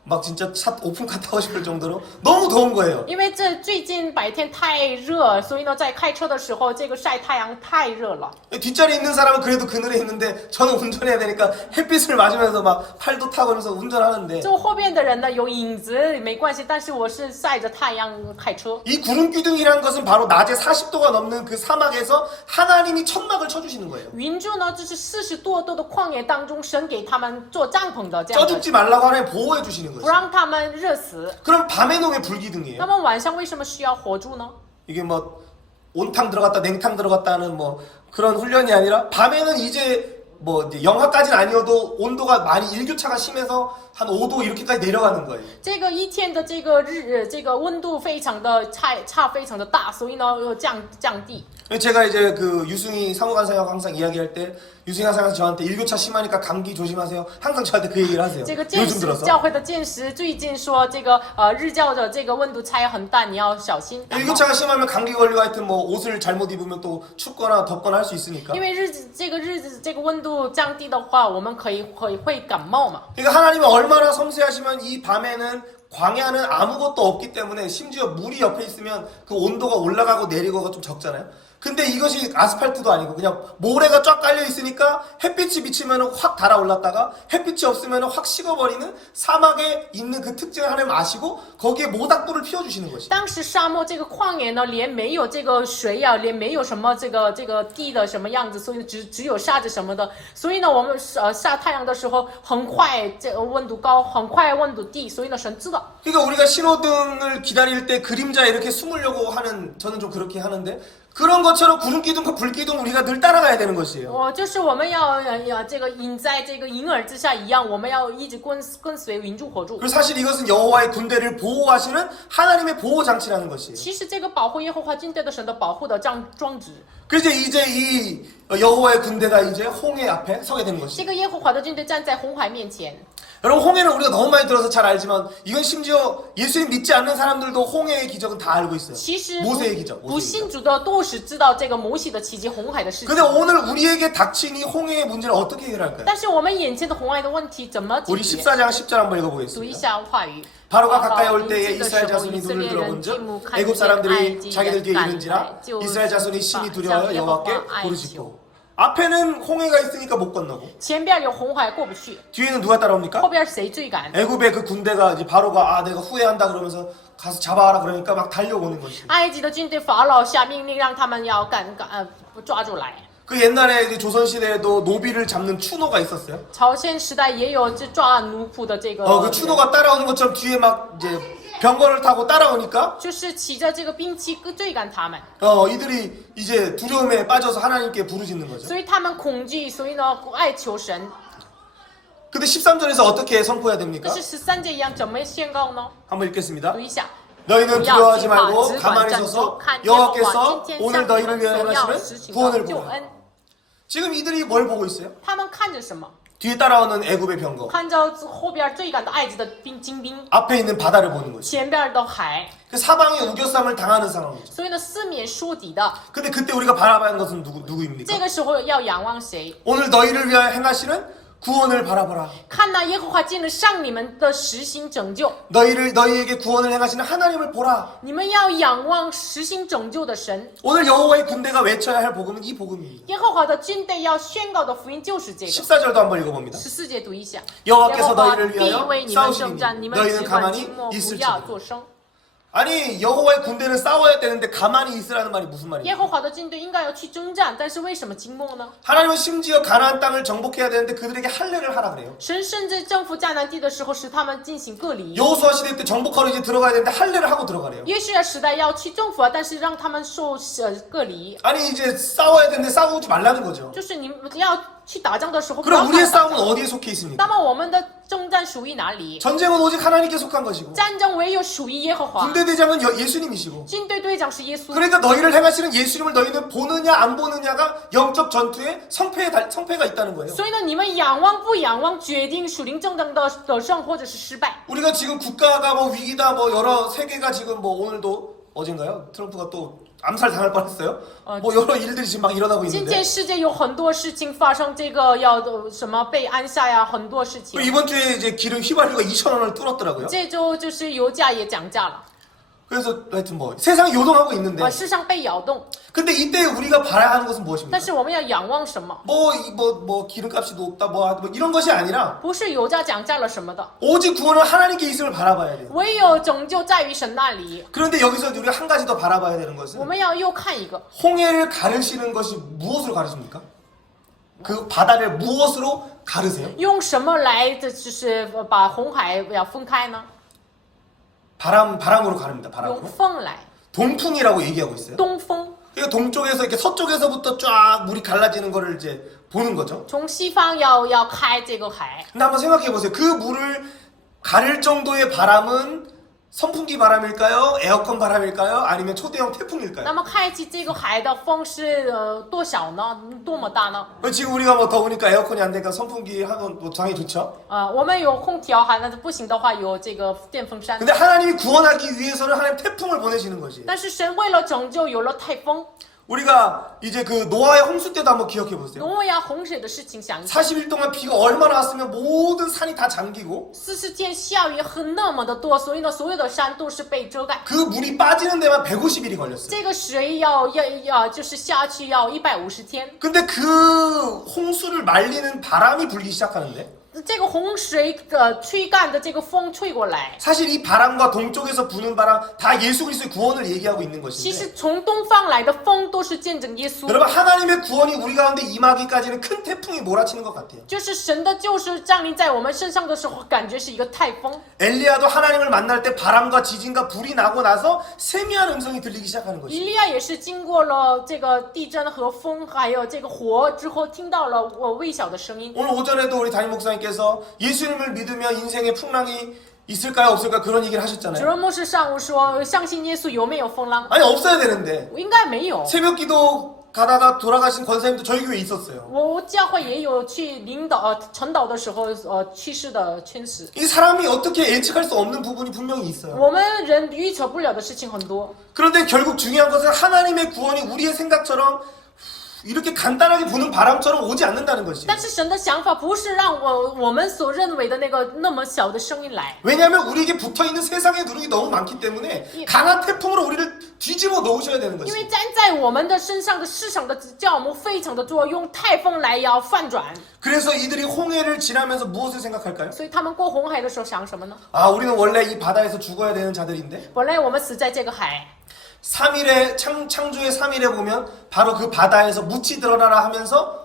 막 진짜 차 오픈카 타고 싶을 정도로 너무 더운 거예요. 因为这最近白天太热，所以呢，在开车的时候，这个晒太阳太热了。 뒷자리에 있는 사람은 그래도 그늘에 있는데 저는 운전해야 되니까 햇빛을 맞으면서 막 팔도 타고 하면서 운전하는데 就后边的人呢有影子没关系，但是我是晒着太阳开车。 이 구름기둥이라는 것은 바로 낮에 40도가 넘는 그 사막에서 하나님이 천막을 쳐주시는 거예요. 云柱呢，就是40多度的旷野当中，神给他们做帐篷的这样的， 쪄죽지 말라고 하나님 보호해 주시는 不 거죠. 让他们热死。 그럼 밤에는 왜 那 불기둥이에요? 么晚上为什么需要火柱呢？ 이게 뭐 온탕 들어갔다 냉탕 들어갔다는 뭐 그런 훈련이 아니라 밤에는 이제 뭐 이제 영하까지는 아니어도 온도가 많이 일교차가 심해서 한 5도 이렇게까지 내려가는 거예요. 这个一天的这个这个温度非常的差非常的大，所以呢降低。 제가 이제 그 유승희 사무관사하고 항상 이야기할 때 유승희 사무관사 저한테 일교차 심하니까 감기 조심하세요. 항상 저한테 그 얘기를 하세요. 这个见 요즘 识 들어서 教会的见识最近说这个日教的这个温度差很大，你要小心感冒。 일교차가 심하면 감기 걸리고 하여튼 뭐 옷을 잘못 입으면 또 춥거나 덥거나 할 수 있으니까. 因为这个温度降低的话，我们会感冒嘛。 그러니까 하나님이 얼마나 섬세하시면 이 밤에는 광야는 아무것도 없기 때문에 심지어 물이 옆에 있으면 그 온도가 올라가고 내리고가 좀 적잖아요. 근데 이것이 아스팔트도 아니고 그냥 모래가 쫙 깔려 있으니까 햇빛이 비치면 확 달아올랐다가 햇빛이 없으면 확 식어버리는 사막에 있는 그 특징을 하나님 아시고 거기에 모닥불을 피워주시는 것이. 当时沙漠这个旷野呢，连没有这个水呀、连没有什么这个地的什么样子，所以只有沙子什么的。所以呢，我们晒太阳的时候，很快这个温度高，很快温度低，所以呢，神知道。 그러니까 우리가 신호등을 기다릴 때 그림자에 이렇게 숨으려고 하는 저는 좀 그렇게 하는데 그런 것처럼 구름기둥과 불기둥 우리가 늘 따라가야 되는 것이에요. 就是我们要这个隐在这个银耳之下一样，我们要一直跟随云柱火柱。 그리고 사실 이것은 여호와의 군대를 보호하시는 하나님의 보호 장치라는 것이에요. 其实这个保护耶和华军队的神的保护的装置。 그래서 이제 이 여호와의 군대가 이제 홍해 앞에 서게 되는 这 것이죠. 个耶和华的军队站在红海面前。 여러분 홍해는 우리가 너무 많이 들어서 잘 알지만 이건 심지어 예수님 믿지 않는 사람들도 홍해의 기적은 다 알고 있어요. 其实 모세의 기적. 不信主的都是知道这个摩西的奇迹、红海的事情 근데 。 오늘 우리에게 닥친 이 홍해의 문제를 어떻게 해결할까요? 但是我们眼前的红海的问题怎么解 우리 决？ 14장 10절 한번 读一 읽어보겠습니다. 下话语。 바로가 가까이 올 临 때에 近的 이스라엘 时候， 자손이 以色 눈을 列人 들어본즉 举目看 애굽 见埃 사람들이 及 자기들 뒤에 人赶 이른지라 来，就 이스라엘 자손이 심히 向 두려워 耶和华 여호와께 哀求。 부르짖고. 앞에는 홍해가 있으니까 못 건너고 前边有红海过不去， 뒤에는 누가 后 따라옵니까? 边谁追赶？ 애굽의 그 군대가 이제 바로가 아 내가 후회한다 그러면서 가서 잡아와라 그러니까 막 달려오는 것이. 埃及的军队法老下命令让他们要抓住来。 그 옛날에 이제 조선 시대에도 노비를 잡는 추노가 있었어요. 朝鲜时代也有这抓奴仆的这个， 그 추노가 따라오는 것처럼 뒤에 막 이제 병거를 타고 따라오니까 就是骑着这个兵器追赶他们， 이들이 이제 두려움에 빠져서 하나님께 부르짖는 거죠. 所以他们恐惧，所以呢爱求神。 근데 13절에서 어떻게 선포해야 可 됩니까? 是13节一样怎么宣告呢？ 한번 읽겠습니다. 读一下。 너희는 不要 두려워하지 惧怕， 말고 只管 가만히 站住， 서서 看耶和华 여호와께서 今天 오늘 向你 너희를 们 위하여 所要 행하시는 实行 구원을 的救 보라. 恩。 지금 이들이 뭘 보고 있어요? 他们看着什么？ 뒤에 따라오는 애굽의 병거, 看着后边追赶的埃及的精兵， 앞에 있는 바다를 보는 거죠. 前边的海， 그 사방에 우겨쌈을 당하는 상황이죠. 所以呢四面疏敌的。 근데 그때 우리가 바라봐야 하는 것은 누구입니까? 这个时候要仰望谁？ 오늘 너희를 위하여 행하시는 구원을 바라보라. 看那耶和华今日上你们的实行拯救， 너희에게 구원을 행하시는 하나님을 보라. 你们要仰望实行拯救的神。 오늘 여호와의 군대가 외쳐야 할 복음은 이 복음입니다. 耶和华的军队要宣告的福音就是这个。 14절도 한번 읽어봅니다. 14节读一下。 여호와께서 耶和华 너희를 必 위하여 为你们 싸우시리니 征战，你们 너희는 只管 가만히 静默，不 있을지니. 要作声。 아니 여호와의 군대는 싸워야 되는데 가만히 있으라는 말이 무슨 耶 말이에요? 和华的军队应该要去征战，但是为什么静默呢？ 하나님은 심지어 가나안 땅을 정복해야 되는데 그들에게 할례를 하라 그래요. 神甚至征服迦南地的时候，使他们进行割礼。 여호수아 시대 때 정복하러 이제 들어가야 되는데 할례를 하고 들어가래요. 约书亚时代要去征服啊，但是让他们受割礼， 아니 이제 싸워야 되는데 싸우지 말라는 거죠. 就是你们要去打仗的时候不 그럼 要 우리의 打仗。 싸움은 어디에 속해 있습니까? 那么我们的征战属于哪里？ 전쟁은 오직 하나님께 속한 것이고 战争唯有属于耶和华， 군대 대장은 예수님이시고 军队队长是耶稣。 그러니까 너희를 행하시는 예수님을 너희는 보느냐 안 보느냐가 영적 전투에 성패가 있다는 거예요. 所以呢，你们仰望不仰望，决定属灵征战的得胜或者是失败。 우리가 지금 국가가 뭐 위기다 뭐 여러 세계가 지금 뭐 오늘도 어젠가요? 트럼프가 또 암살 당할 뻔했어요. 뭐 여러 일들이 지금 막 일어나고 今 있는데 天世界有很多事情发生，这个要什么被安下呀，很多事情 그리고 。 이번 주에 이제 기름 휘발유가 2,000원을 뚫었더라고요. 这周就是油价也涨价了， 그래서 하여튼 뭐 세상이 요동하고 있는데 市场被摇动。 근데 이때 우리가 바라야 하는 것은 但 무엇입니까? 是我们要仰望什么？ 뭐 기름값이 높다 뭐 이런 것이 아니라 不是油价涨价了什么的， 오직 구원은 하나님께 있음을 바라봐야 돼요. 唯有拯救在于神那里。 그런데 여기서 우리가 한 가지 더 바라봐야 되는 我 것은 们要又看一个， 홍해를 가르시는 것이 무엇으로 가르십니까? 그 바다를 무엇으로 가르세요? 用什么来就是把红海要分开呢？ 바람으로 가릅니다. 用 바람으로. 风来， 동풍이라고 얘기하고 있어요. 东风。 그러니까 동쪽에서 이렇게 서쪽에서부터 쫙 물이 갈라지는 거를 이제 보는 거죠. 从西方要开这个海， 근데 한번 생각해 보세요. 그 물을 가를 정도의 바람은 선풍기 바람일까요? 에어컨 바람일까요? 아니면 초대형 那 태풍일까요? 么开启这个海的风是多小呢？多么大呢？ 지금 우리가 뭐 더우니까 에어컨이 안 되니까 선풍기 하면 뭐 당연히 좋죠. 我们有空调哈，那不行的话有这个电风扇。 근데 하나님이 구원하기 위해서는 하나님 태풍을 보내시는 것이. 但是神为了拯救，有了台风。 우리가 이제 그 노아의 홍수 때도 한번 기억해 보세요. 挪亚洪水的事情想一想， 40일 동안 비가 얼마나 왔으면 모든 산이 다 잠기고 40天下雨很那么的多，所以呢，所有的山都是被遮盖。 그 물이 빠지는 데만 150일이 걸렸어요. 这个水要就是下去要150天。 근데 그 홍수를 말리는 바람이 불기 시작하는데 这个洪水吹干的这个风吹过来， 사실 이 바람과 동쪽에서 부는 바람 다 예수 그리스도의 구원을 얘기하고 있는 其 것인데 实从东方来的风都是见证耶稣。 여러분 하나님의 구원이 우리 가운데 임하기까지는 큰 태풍이 몰아치는 것 같아요. 就是神的救赎降临在我们身上的时候，感觉是一个台风。 엘리야도 하나님을 만날 때 바람과 지진과 불이 나고 나서 세미한 음성이 들리기 시작하는 以 것이죠. 利亚也是经过了这个地震和风，还有这个火之后，听到了微小的声音。 오늘 오전에도 우리 담임 목사님께서 예수님을 믿으며 인생의 풍랑이 있을까요 없을까 그런 얘기를 主 하셨잖아요. 任牧师上午说，相信耶稣有没有风浪？ 아니 없어야 되는데 应该没有。 새벽기도 가다가 돌아가신 권사님도 저희 교회에 있었어요. 我教会也有去领导传导的时候去世的天使。 이 사람이 어떻게 예측할 수 없는 부분이 분명히 있어요. 我们人预测不了的事情很多， 그런데 결국 중요한 것은 하나님의 구원이 우리의 생각처럼 이렇게 간단하게 부는 바람처럼 오지 않는다는 것이에요. 但是神的想法不是让我们所认为的那么小的声音来， 왜냐하면 우리에게 붙어있는 세상의 누룩이 너무 많기 때문에 강한 태풍으로 우리를 뒤집어 놓으셔야 되는 因为 것이에요. 站在我们的身上的市场的酵母非常的多，用台风来要翻转， 그래서 이들이 홍해를 지나면서 무엇을 생각할까요? 所以他们过红海的时候想什么呢？ 아, 우리는 원래 이 바다에서 죽어야 되는 자들인데 本来我们死在这个海， 3일에 창조의 3일에 보면 바로 그 바다에서 묻히 드러나라 하면서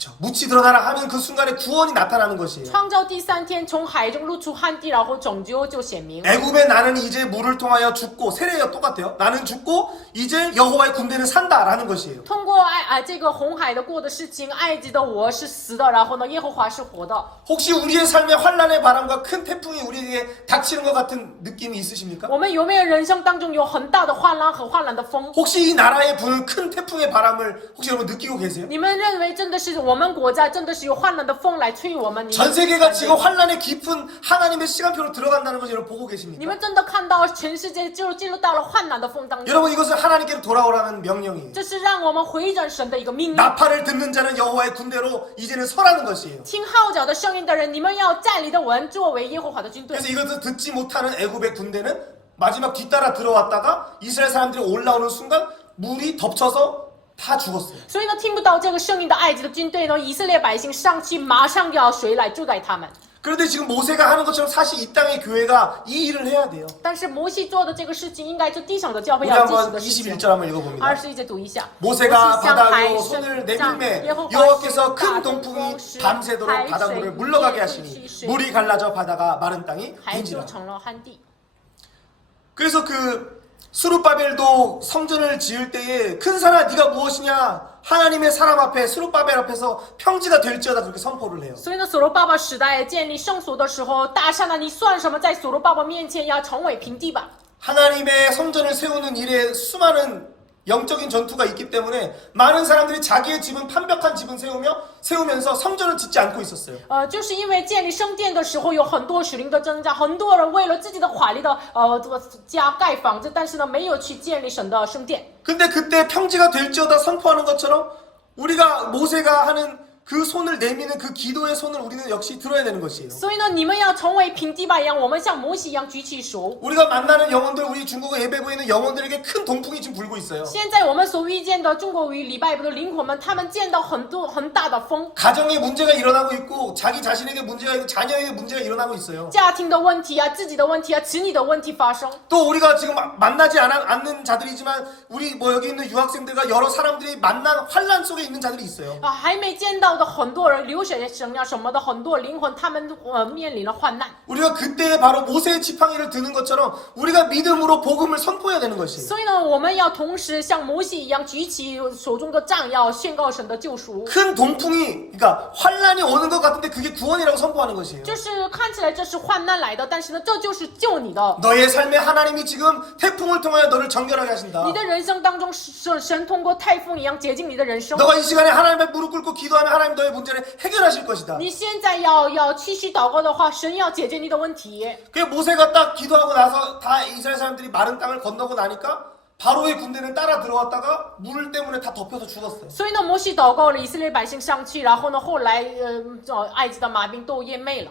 그렇죠. 묻히 드러나라 하면 그 순간에 구원이 나타나는 것이에요. 创造第3天从海中露出旱地，然后拯救就显明。 애굽의 나는 이제 물을 통하여 죽고 세례가 똑같아요. 나는 죽고 이제 여호와의 군대는 산다라는 것이에요. 通过这个红海的过的事情，埃及的我是死的，然后呢，耶和华是活的。 혹시 우리의 삶에 환란의 바람과 큰 태풍이 우리에게 닥치는 것 같은 느낌이 있으십니까? 我们有没有人生当中有很大的환란和환란的风？ 혹시 이 나라에 부는 큰 태풍의 바람을 혹시 여러분 느끼고 계세요? 你们认为真的是我们国家真的是有환란的风来吹我们？你 전 们 세계가 지금 환란의 깊은 하나님의 시간표로 들어간다는 것을 여러분 보고 你 계십니까? 们真的看到全世界就进入到了환란的风当中？ 여러분 이것은 하나님께로 돌아오라는 명령이에요. 这是让我们回转神的一个命令。 나팔을 듣는 자는 여호와의 군대로 이제는 서라는 것이에요. 听号角的声音的人，你们要站立的稳，作为耶和华的军队。 그래서 이것을 듣지 못하는 애굽의 군대는 마지막 뒤따라 들어왔다가 이스라엘 사람들이 올라오는 순간 물이 덮쳐서 다 죽었어요. 所以呢，听不到这个声音的埃及的军队呢，以色列百姓上去，马上要水来遮盖他们。 그런데 지금 모세가 하는 것처럼 사실 이 땅의 교회가 이 일을 해야 돼요. 但是摩西做的这个事情，应该是地上的教会 우리 要继续 한번 的事情。 21절 한번 읽어봅니다. 21节读一下。 모세가 向海 바다로 伸 손을 张 내밀매 耶和华 여호와께서 使 큰 大 동풍이 风使 밤새도록 海 바닷물을 水 물러가게 也 하시니 退去水 물이 갈라져 바다가 마른 땅이 海就 된지라. 成了旱地。 그래서 그 스룹바벨도 성전을 지을 때에 큰 산아 네가 무엇이냐 하나님의 사람 앞에 스룹바벨 앞에서 평지가 될지어다 그렇게 선포를 해요. 所以呢，所罗巴伯时代建立圣所的时候，大山呢，你算什么？在所罗巴伯面前要成为平地吧。 하나님의 성전을 세우는 일에 수많은 영적인 전투가 있기 때문에 많은 사람들이 자기의 집은 판벽한 집은 세우면서 성전을 짓지 않고 있었어요. 就是因为建立圣殿的时候有很多属灵的征战，很多人为了自己的华丽的家盖房子，但是呢，没有去建立神的圣殿。 근데 그때 평지가 될지어다 선포하는 것처럼 우리가 모세가 하는 그 손을 내미는 그 기도의 손을 우리는 역시 들어야 되는 것이에요. 所以呢，你们要成为平地吧一样，我们像摩西一样举起手。 우리가 만나는 영혼들, 우리 중국 예배부에 있는 영혼들에게 큰 동풍이 지금 불고 있어요. 现在我们所遇见的中国与礼拜部的灵魂们，他们见到很大的风， 가정에 문제가 일어나고 있고 자기 자신에게 문제가 있고 자녀에게 문제가 일어나고 있어요. 家庭的问题啊，自己的问题啊，子女的问题发生。 또 우리가 지금 만나지 않는 자들이지만 우리 뭐 여기 있는 유학생들과 여러 사람들이 만난 환란 속에 있는 자들이 있어요. 还没见到的很多人留学生啊什么的，很多灵魂他们面临了患难。 우리가 그때 바로 모세의 지팡이를 드는 것처럼 우리가 믿음으로 복음을 선포해야 되는 것이에요. 所以呢，我们要同时像摩西一样举起手中的杖，要宣告神的救赎。 큰 동풍이 그러니까 환란이 오는 것 같은데 그게 구원이라고 선포하는 것이에요. 就是看起来这是患难来的，但是呢，这就是救你的。 너의 삶에 하나님이 지금 태풍을 통하여 너를 정결하게 하신다. 你的人生当中，神通过台风一样洁净你的人生。 너가 이 시간에 하나님 앞에 무릎 꿇고 기도하면 하나님 너의 문제를 해결하실 것이다. 你现在要继续祷告的话，神要解决你的问题。 그 모세가 딱 기도하고 나서 다 이스라엘 사람들이 마른 땅을 건너고 나니까 바로의 군대는 따라 들어왔다가 물 때문에 다 덮여서 죽었어요. 所以呢，摩西祷告了，以色列百姓上去，然后呢，后来埃及的马兵都淹没了。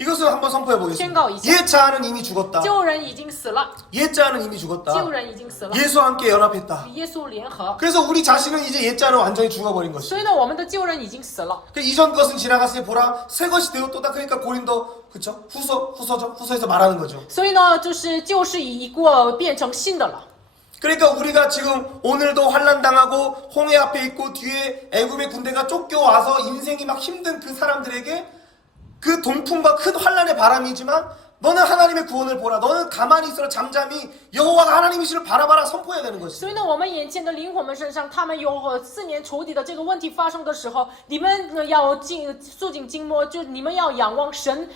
이것을 한번 선포해 보겠습니다. 옛자는 이미 죽었다. 旧人已经死了， 옛자는 이미 죽었다. 旧人已经死了， 예수와 함께 연합했다. 与耶稣联合。 그래서 우리 자신은 이제 옛자는 완전히 죽어버린 것이죠. 所以呢，我们的旧人已经死了。 그 이전 것은 지나갔으니 보라 새 것이 되었도다. 그러니까 고린도 그쵸? 후서에서 말하는 거죠. 所以呢，就是旧事已过，变成新的了。 그러니까 우리가 지금 오늘도 환난 당하고 홍해 앞에 있고 뒤에 애굽의 군대가 쫓겨와서 인생이 막 힘든 그 사람들에게 그 동풍과 큰 환난의 바람이지만 너는 하나님의 구원을 보라. 너는 가만히 있어라. 잠잠히 여호와가 하나님이시를 바라봐라. 선포해야 되는 것이.所以呢，我们眼前的灵魂们身上，他们有4年仇敌的这个问题发生的时候，你们要束紧筋膜，就你们要仰望神，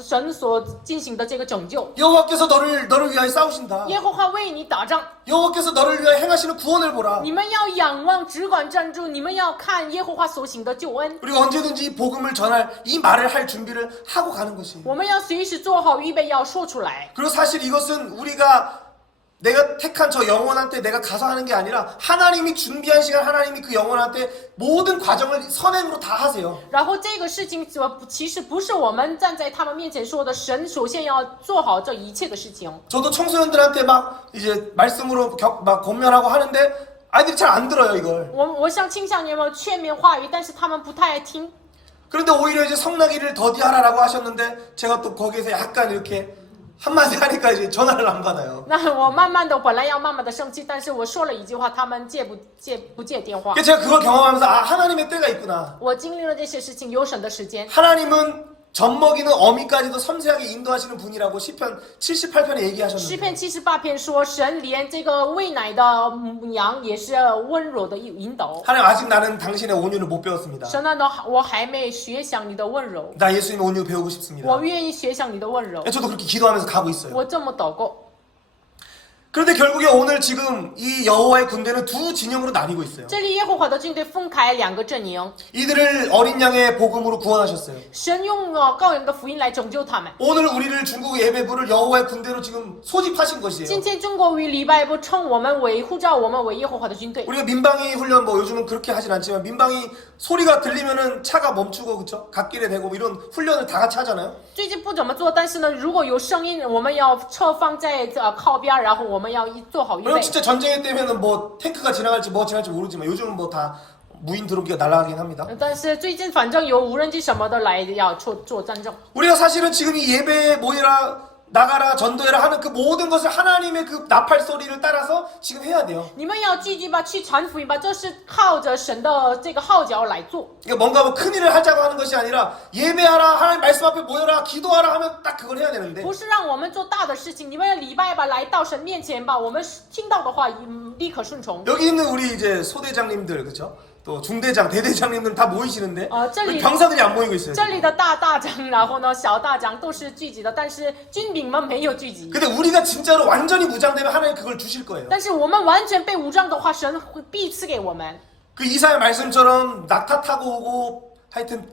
神所进行的这个拯救。 여호와께서 너를 위하여 싸우신다. 耶和华为你打仗， 여호와께서 너를 위하여 행하시는 구원을 보라. 你们要仰望，只管站住，你们要看耶和华所行的救恩。 우리가 언제든지 이 복음을 전할 이 말을 할 준비를 하고 가는 것이. 我们要随时做好预备，要说出来。 그리고 사실 이것은 내가 택한 저 영혼한테 내가 가서 하는 게 아니라 하나님이 준비한 시간 하나님이 그 영혼한테 모든 과정을 선행으로 다 하세요. 然后这个事情其实不是我们站在他们面前说的，神首先要做好这一切的事情。 저도 청소년들한테 막 이제 말씀으로 막 권면하고 하는데 아이들이 잘 안 들어요 이걸. 我向青少年们劝勉话语，但是他们不太爱听。 그런데 오히려 이제 성나기를 더디하라라고 하셨는데 제가 또 거기에서 약간 이렇게 한마디 하니까 이제 전화를 안 받아요. 那我慢慢的本来要慢慢的生气，但是我说了一句话，他们不接电话。 그러니까 제가 그걸 경험하면서 아 하나님의 때가 있구나. 我经历了这些事情，有神的时间。 하나님은 젖먹이는 어미까지도 섬세하게 인도하시는 분이라고 시편 78편에 诗 얘기하셨는데 篇78篇说，神连这个喂奶的羊也是温柔的引导。 하나님 아직 나는 당신의 온유를 못 배웠습니다. 神啊，我还没学想你的温柔， 나 예수님의 온유 배우고 싶습니다. 我愿意学想你的温柔。 저도 그렇게 기도하면서 가고 있어요. 我这么祷告。 그런데 결국에 오늘 지금 이 여호와의 군대는 두 진영으로 나뉘고 있어요. 这里耶和华的军队分开2个阵营， 이들을 어린 양의 복음으로 구원하셨어요. 神用羔羊的福音来拯救他们。 오늘 우리를 중국 예배부를 여호와의 군대로 지금 소집하신 것이에요. 今天中国与礼拜部称我们为呼召我们为耶和华的军队。 우리가 민방위 훈련 뭐 요즘은 그렇게 하진 않지만 민방위 소리가 들리면은 차가 멈추고 그쵸? 갓길에 대고 이런 훈련을 다 같이 하잖아요. 最近不怎么做，但是呢，如果有声音，我们要车放在靠边，然后我们要做好预备 그럼 。 진짜 전쟁에 때면은 뭐 탱크가 지나갈지 뭐 지나갈지 모르지만 요즘은 뭐 다 무인 드론기가 날아가긴 합니다. 但是最近反正有无人机什么的来要做战争。 우리가 사실은 지금 이 예배에 모이라 나가라 전도해라 하는 그 모든 것을 하나님의 그 나팔 소리를 따라서 지금 해야 돼요. 你们要聚集吧，去传福音吧，这是靠着神的这个号角来做。 그러니까 뭔가 뭐 큰일을 하자고 하는 것이 아니라 예배하라 하나님 말씀 앞에 모여라 기도하라 하면 딱 그걸 해야 되는데 不是让我们做大的事情，你们要礼拜吧，来到神面前吧，我们听到的话立刻顺从。 여기 있는 우리 이제 소대장님들 그쵸? 또 중대장 대대장님들은 다 모이시는데 这里 우리 병사들이 안 모이고 있어요. 这里的大长，然后呢小大长都是聚集的，但是军兵们没有聚集。 근데 우리가 진짜로 완전히 무장되면 하나님 그걸 주실 거예요. 但是我们完全被武装的话，神会必赐给我们。 그 이사야 말씀처럼 낙타 타고 오고 하여튼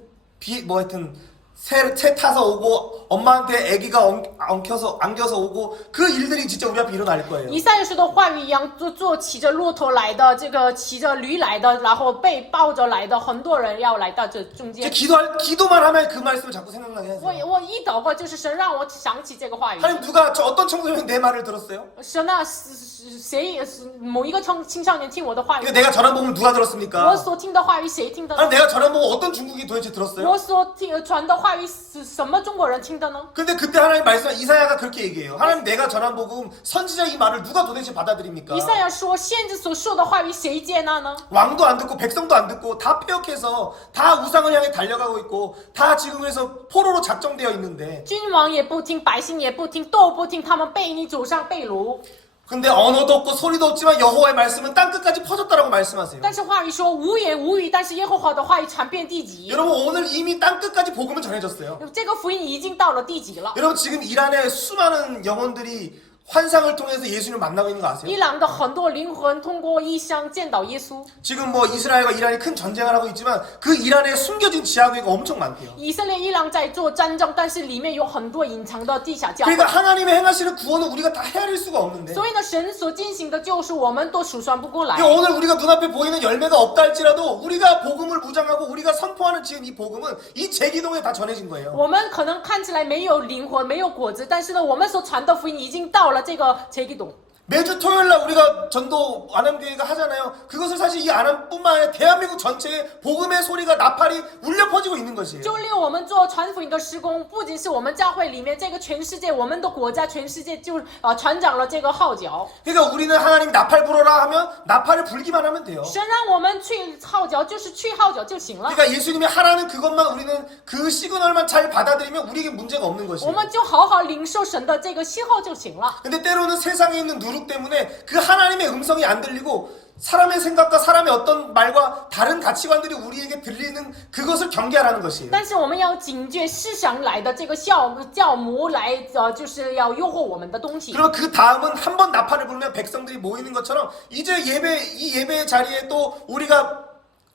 새 타서 오고 엄마한테 아기가 안겨서 오고 그 일들이 진짜 우리 앞에 일어날 거예요. 以赛亚书的话语一样，坐骑着骆驼来的，这个骑着驴来的，然后被抱着来的，很多人要来到这中间。 기도만 하면 그 말씀을 자꾸 생각나게 해서 我一祷告，就是神让我想起这个话语。 하나님 누가 어떤 청소년이 내 말을 들었어요? 神啊，谁某一个青少年听我的话语？ 내가 전한 복음을 누가 들었습니까? 我所听的话语谁听的呢？ 하나님 내가 전한 복음 어떤 중국이 도대체 들었어요? 我所传的话语是什么中国人听的呢？ 근데 그때 하나님 말씀 이사야가 그렇게 얘기해요. 하나님 내가 전한 복음 선지자 이 말을 누가 도대체 받아들입니까? 以赛亚说，先知所说的话语谁接纳呢？ 왕도 안 듣고 백성도 안 듣고 다 폐역해서 다 우상을 향해 달려가고 있고 다 지금 그래서 포로로 작정되어 있는데 君王也不听，百姓也不听，都不听，他们被你走上被掳。 근데 언어도 없고 소리도 없지만 여호와의 말씀은 땅끝까지 퍼졌다라고 말씀하세요. 但是话语说无言无语，但是耶和华的话语传遍地极。 여러분 오늘 이미 땅끝까지 복음은 전해졌어요. 这个福音已经到了地极了。 여러분 지금 이란의 수많은 영혼들이 환상을 통해서 예수님을 만나고 있는 거 아세요? 伊朗的很多灵魂通过异象见到耶稣。 지금 뭐 이스라엘과 이란이 큰 전쟁을 하고 있지만 그 이란에 숨겨진 지하교회가 엄청 많대요. 以色列、伊朗在做战争，但是里面有很多隐藏的地下教会。 그러니까 하나님의 행하시는 구원은 우리가 다 헤아릴 수가 없는데 所以呢，神所进行的救赎，我们都数算不过来。 오늘 우리가 눈앞에 보이는 열매가 없다 할지라도 우리가 복음을 무장하고 우리가 선포하는 지금 이 복음은 이 제기동에 다 전해진 거예요. 我们可能看起来没有灵魂、没有果子，但是呢，我们所传的福音已经到了这个结基洞。 매주 토요일날 우리가 전도 안암교회가 하잖아요. 그것을 사실 이 안암뿐만 아니라 대한민국 전체에 복음의 소리가 나팔이 울려 퍼지고 있는 것이에요. 周六我们做传福音的施工，不仅是我们教会里面这个全世界，我们的国家全世界就传长了这个号角。 그러니까 우리는 하나님 나팔 불어라 하면 나팔을 불기만 하면 돼요. 神让我们去号角，就是去号角就行了。 그러니까 예수님이 하라는 그것만 우리는 그 시그널만 잘 받아들이면 우리에게 문제가 없는 我 것이에요. 们就好好领受神的这个信号就行了。 근데 때로는 세상에 있는 누룩 때문에 그 하나님의 음성이 안 들리고 사람의 생각과 사람의 어떤 말과 다른 가치관들이 우리에게 들리는 그것을 경계하라는 것이에요. 但是我们要警觉世上来的这个教魔来，就是要诱惑我们的东西。 그리고 그 다음은 한 번 나팔을 부르면 백성들이 모이는 것처럼 이제 이 예배 자리에 또 우리가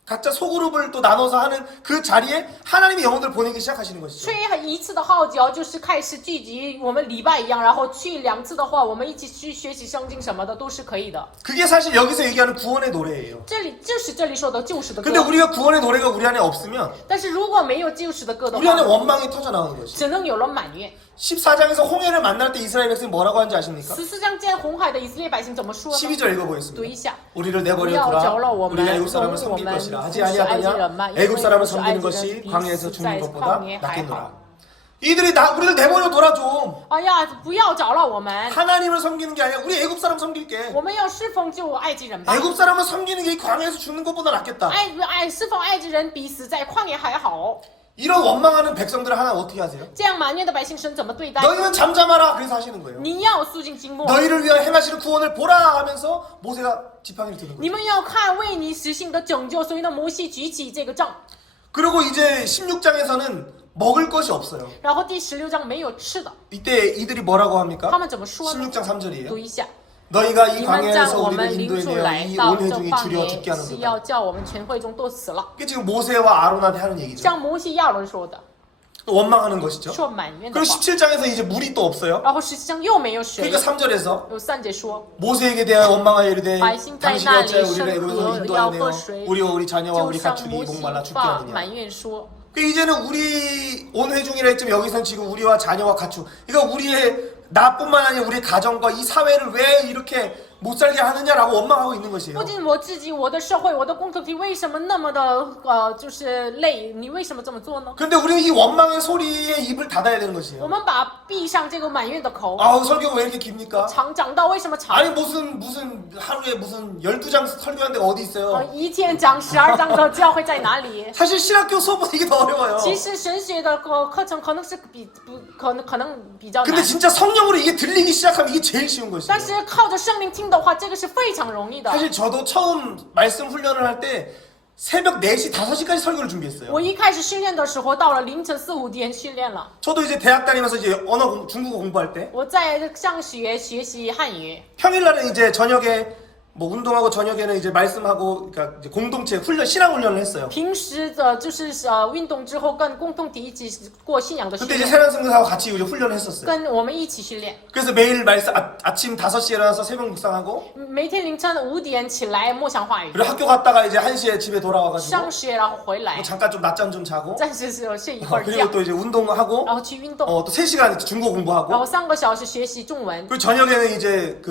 각자 소그룹을 또 나눠서 하는 그 자리에 하나님의 영혼들 보내기 시작하시는 것이죠. 吹一次的号角就是开始聚集，我们礼拜一样，然后去2次的话，我们一起去学习圣经什么的都是可以的。 그게 사실 여기서 얘기하는 구원의 노래예요. 这里说的救赎的歌。 근데 우리가 구원의 노래가 우리 안에 없으면 但是如果没有救赎的歌的 우리 안에 话， 원망이 터져 나오는 것이죠. 只能有了埋怨。 14장에서 홍해를 만날 때 이스라엘 백성이 뭐라고 하는지 아십니까? 14章见红海的以色列百姓怎么说呢？ 12절 读 읽어보겠습니다. 一下。 우리를 不要 내버려두라. 搅扰我 우리가 们， 애국 사람을 容我 섬길 们 것이라. 服 하지 侍埃及人 아니하더냐? 吗？因为 애국 服 사람을 侍埃 섬기는 及 것이 人比 광야에서 死 죽는 在 것보다 旷野还 낫겠노라. 好。 이들이 우리를 내버려둬라 좀. 哎呀，不要搅扰我们， 하나님을 섬기는 게 아니라 우리 애국 사람 섬길게. 我们要侍奉救埃及人吧。 애국 사람을 섬기는 게 이 광야에서 죽는 것보다 낫겠다. 侍奉埃及人比死在旷野还好。 이런 원망하는 백성들을 하나 어떻게 하세요? 这样埋怨的百姓神怎么对待？ 너희는 잠잠하라. 그래서 하시는 거예요. 你要肃静静默， 너희를 위하여 행하시는 구원을 보라 하면서 모세가 지팡이를 드는 你 거예요. 们要看为你实行的拯救。所以呢，摩西举起这个杖， 그리고 이제 16장에서는 먹을 것이 없어요. 然后第16章没有吃的， 이때 이들이 뭐라고 他 합니까? 们怎么说呢？ 16장 3절이에요. 读一下， 너희가 이 你们将 광야에서 我 우리를 们领出 인도해내어 来 이 到 온 这 회중이 旷 주려 野， 듣게 是要 하는도다. 叫我们全会众都死了。 이게 지금 모세와 아론한테 하는 얘기죠. 像摩西亚伦说的， 원망하는 것이죠. 说埋怨的 그리고 话。 17장에서 이제 물이 또 없어요. 然后实际上又没有水。 그러니까 3절에서 有3节说， 모세에게 대하여 원망하여 이르되 百姓在 당신이 那 어찌하여 里 우리를 生 애굽에서 河，要 인도하여내어 喝水， 우리와 우리 자녀와 就 우리 向 가축이 摩西 목말라 죽게 发 하느냐. 埋怨说， 그 이제는 우리 온 회중이라 했지만 여기서는 지금 우리와 자녀와 가축, 그러니까 우리의 나뿐만 아니라 우리 가정과 이 사회를 왜 이렇게 못 살게 하느냐라고 원망하고 있는 것이에요. 不仅我自己，我的社会，我的共同体为什么那么的就是累？你为什么这么做呢？ 근데 우리는 이 원망의 소리에 입을 닫아야 되는 我 것이에요. 们把闭上这个埋怨的口。 아우 설교가 왜 이렇게 깁니까? 长讲到为什么长？ 아니 무슨 하루에 무슨 12장 설교하는 데가 어디 있어요? 一天讲12章的教会在哪里？ 사실 신학교 수업보다 이게 더 어려워요. 其实神学的课程可能是可能比较 근데 难， 진짜 성령으로 이게 들리기 시작하면 이게 제일 쉬운 것이에요. 但是靠着圣灵听的话，这个是非常容易的。 사실 저도 처음 말씀 훈련을 할 때 새벽 4시, 5시까지 설교를 준비했어요. 我一开始训练的时候，到了凌晨4、5点训练了。 저도 이제 대학 다니면서 이제 중국어 공부할 때 我在上学学习汉语， 평일날은 이제 저녁에 뭐 운동하고 저녁에는 이제 말씀하고 그러니까 이제 공동체 훈련 신앙 훈련을 했어요. 平时就是运动之后跟共同体一起过信仰的训 그때 이제 练， 세란 성교사하고 같이 이제 훈련을 했었어요. 跟我们一起训练。 그래서 매일 말씀 아침 5시에 일어나서 새벽 묵상하고 每天凌晨5点起来默想话语， 그리고 학교 갔다가 이제 1시에 집에 돌아와가지고 上学然后回来 뭐 ， 잠깐 좀 낮잠 좀 자고 暂时是睡一会儿 그리고 觉， 또 이제 운동하고 然后去运动， 또 3시간 중국어 然 공부하고 后3个小时学习中文。 그리고 저녁에는 이제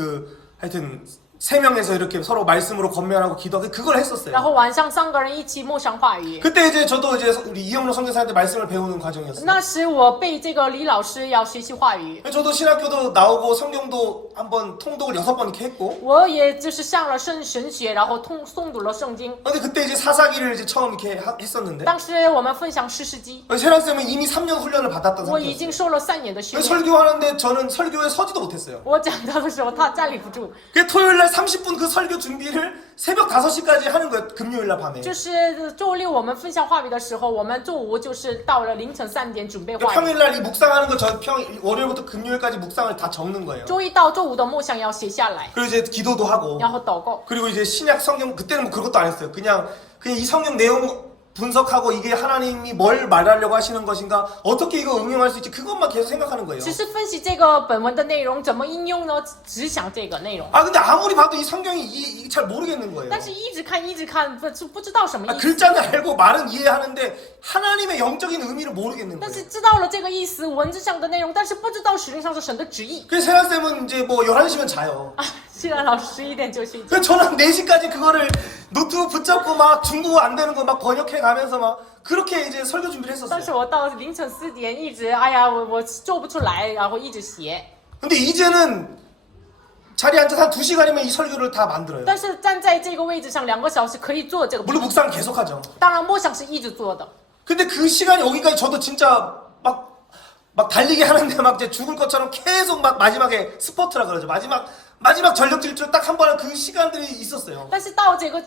하여튼 3명에서 이렇게 서로 말씀으로 권면하고 기도하고 그걸 然 했었어요. 后晚上3个人一起默想话语。 그때 이제 저도 이제 우리 이영로 선교사한테 말씀을 배우는 과정이었어요. 那时我被这个李老师要学习话语， 저도 신학교도 나오고 성경도 한번 통독을 6번 이렇게 했고 我也就是上了神学，然后诵读了圣经。 근데 그때 이제 사사기를 이제 처음 이렇게 했었는데 当时我们分享诗诗记， 세란쌤은 이미 3년 훈련을 받았던 我已 상태였어요. 经受了3年的训 그래서 练。 설교하는데 저는 설교에 서지도 못했어요. 我讲到的时候，他站立不住， 그래서 토요일날 30분 그 설교 준비를 새벽 5시까지 하는 거예요. 금요일날 밤에. 就是周六我们分享话语的时候，我们周五就是到了凌晨3点准备 그러니까 话语。 평일날 이 묵상하는 거 월요일부터 금요일까지 묵상을 다 적는 거예요. 周一到周五的默想要写下来， 그리고 이제 기도도 하고 然后祷告。 그리고 이제 신약 성경 그때는 뭐 그것도 안 했어요. 그냥 이 성경 내용 분석하고 이게 하나님이 뭘 말하려고 하시는 것인가 어떻게 이거 응용할 수 있지 그것만 계속 생각하는 거예요. 只是分析这个本文的内容怎么应用呢？只想这个内容， 아 근데 아무리 봐도 이 성경이 이게 잘 모르겠는 거예요. 但是一直看不知道什么 아, 意思。 글자는 알고 말은 이해하는데 하나님의 영적인 의미를 모르겠는 但 거예요. 是知道了这个意思，文字上的内容，但是不知道实际上是神的旨意。 그래서 세란쌤은 이제 뭐 11시면 자요. 7个老师11点就睡觉。 그래서 저는 4시까지 그거를 노트북 붙잡고 막 중국어 안 되는 거 막 번역해 가면서 막 그렇게 이제 설교 준비를 但是 했었어요. 我到凌晨4点一直，哎呀，我做不出来，然后一直写。 근데 이제는 자리에 앉아서 한 2시간이면 이 설교를 다 만들어요. 但是站在这个位置上2个小时可以做这个， 물론 묵상 계속하죠. 当然默想是一直做的。 근데 그 시간이 오기까지 저도 진짜 막 달리기 하는데 막 이제 죽을 것처럼 계속 막 마지막에 스퍼트라 그러죠. 마지막 전력 질주 딱 한 번 그 시간들이 있었어요. 但是到这个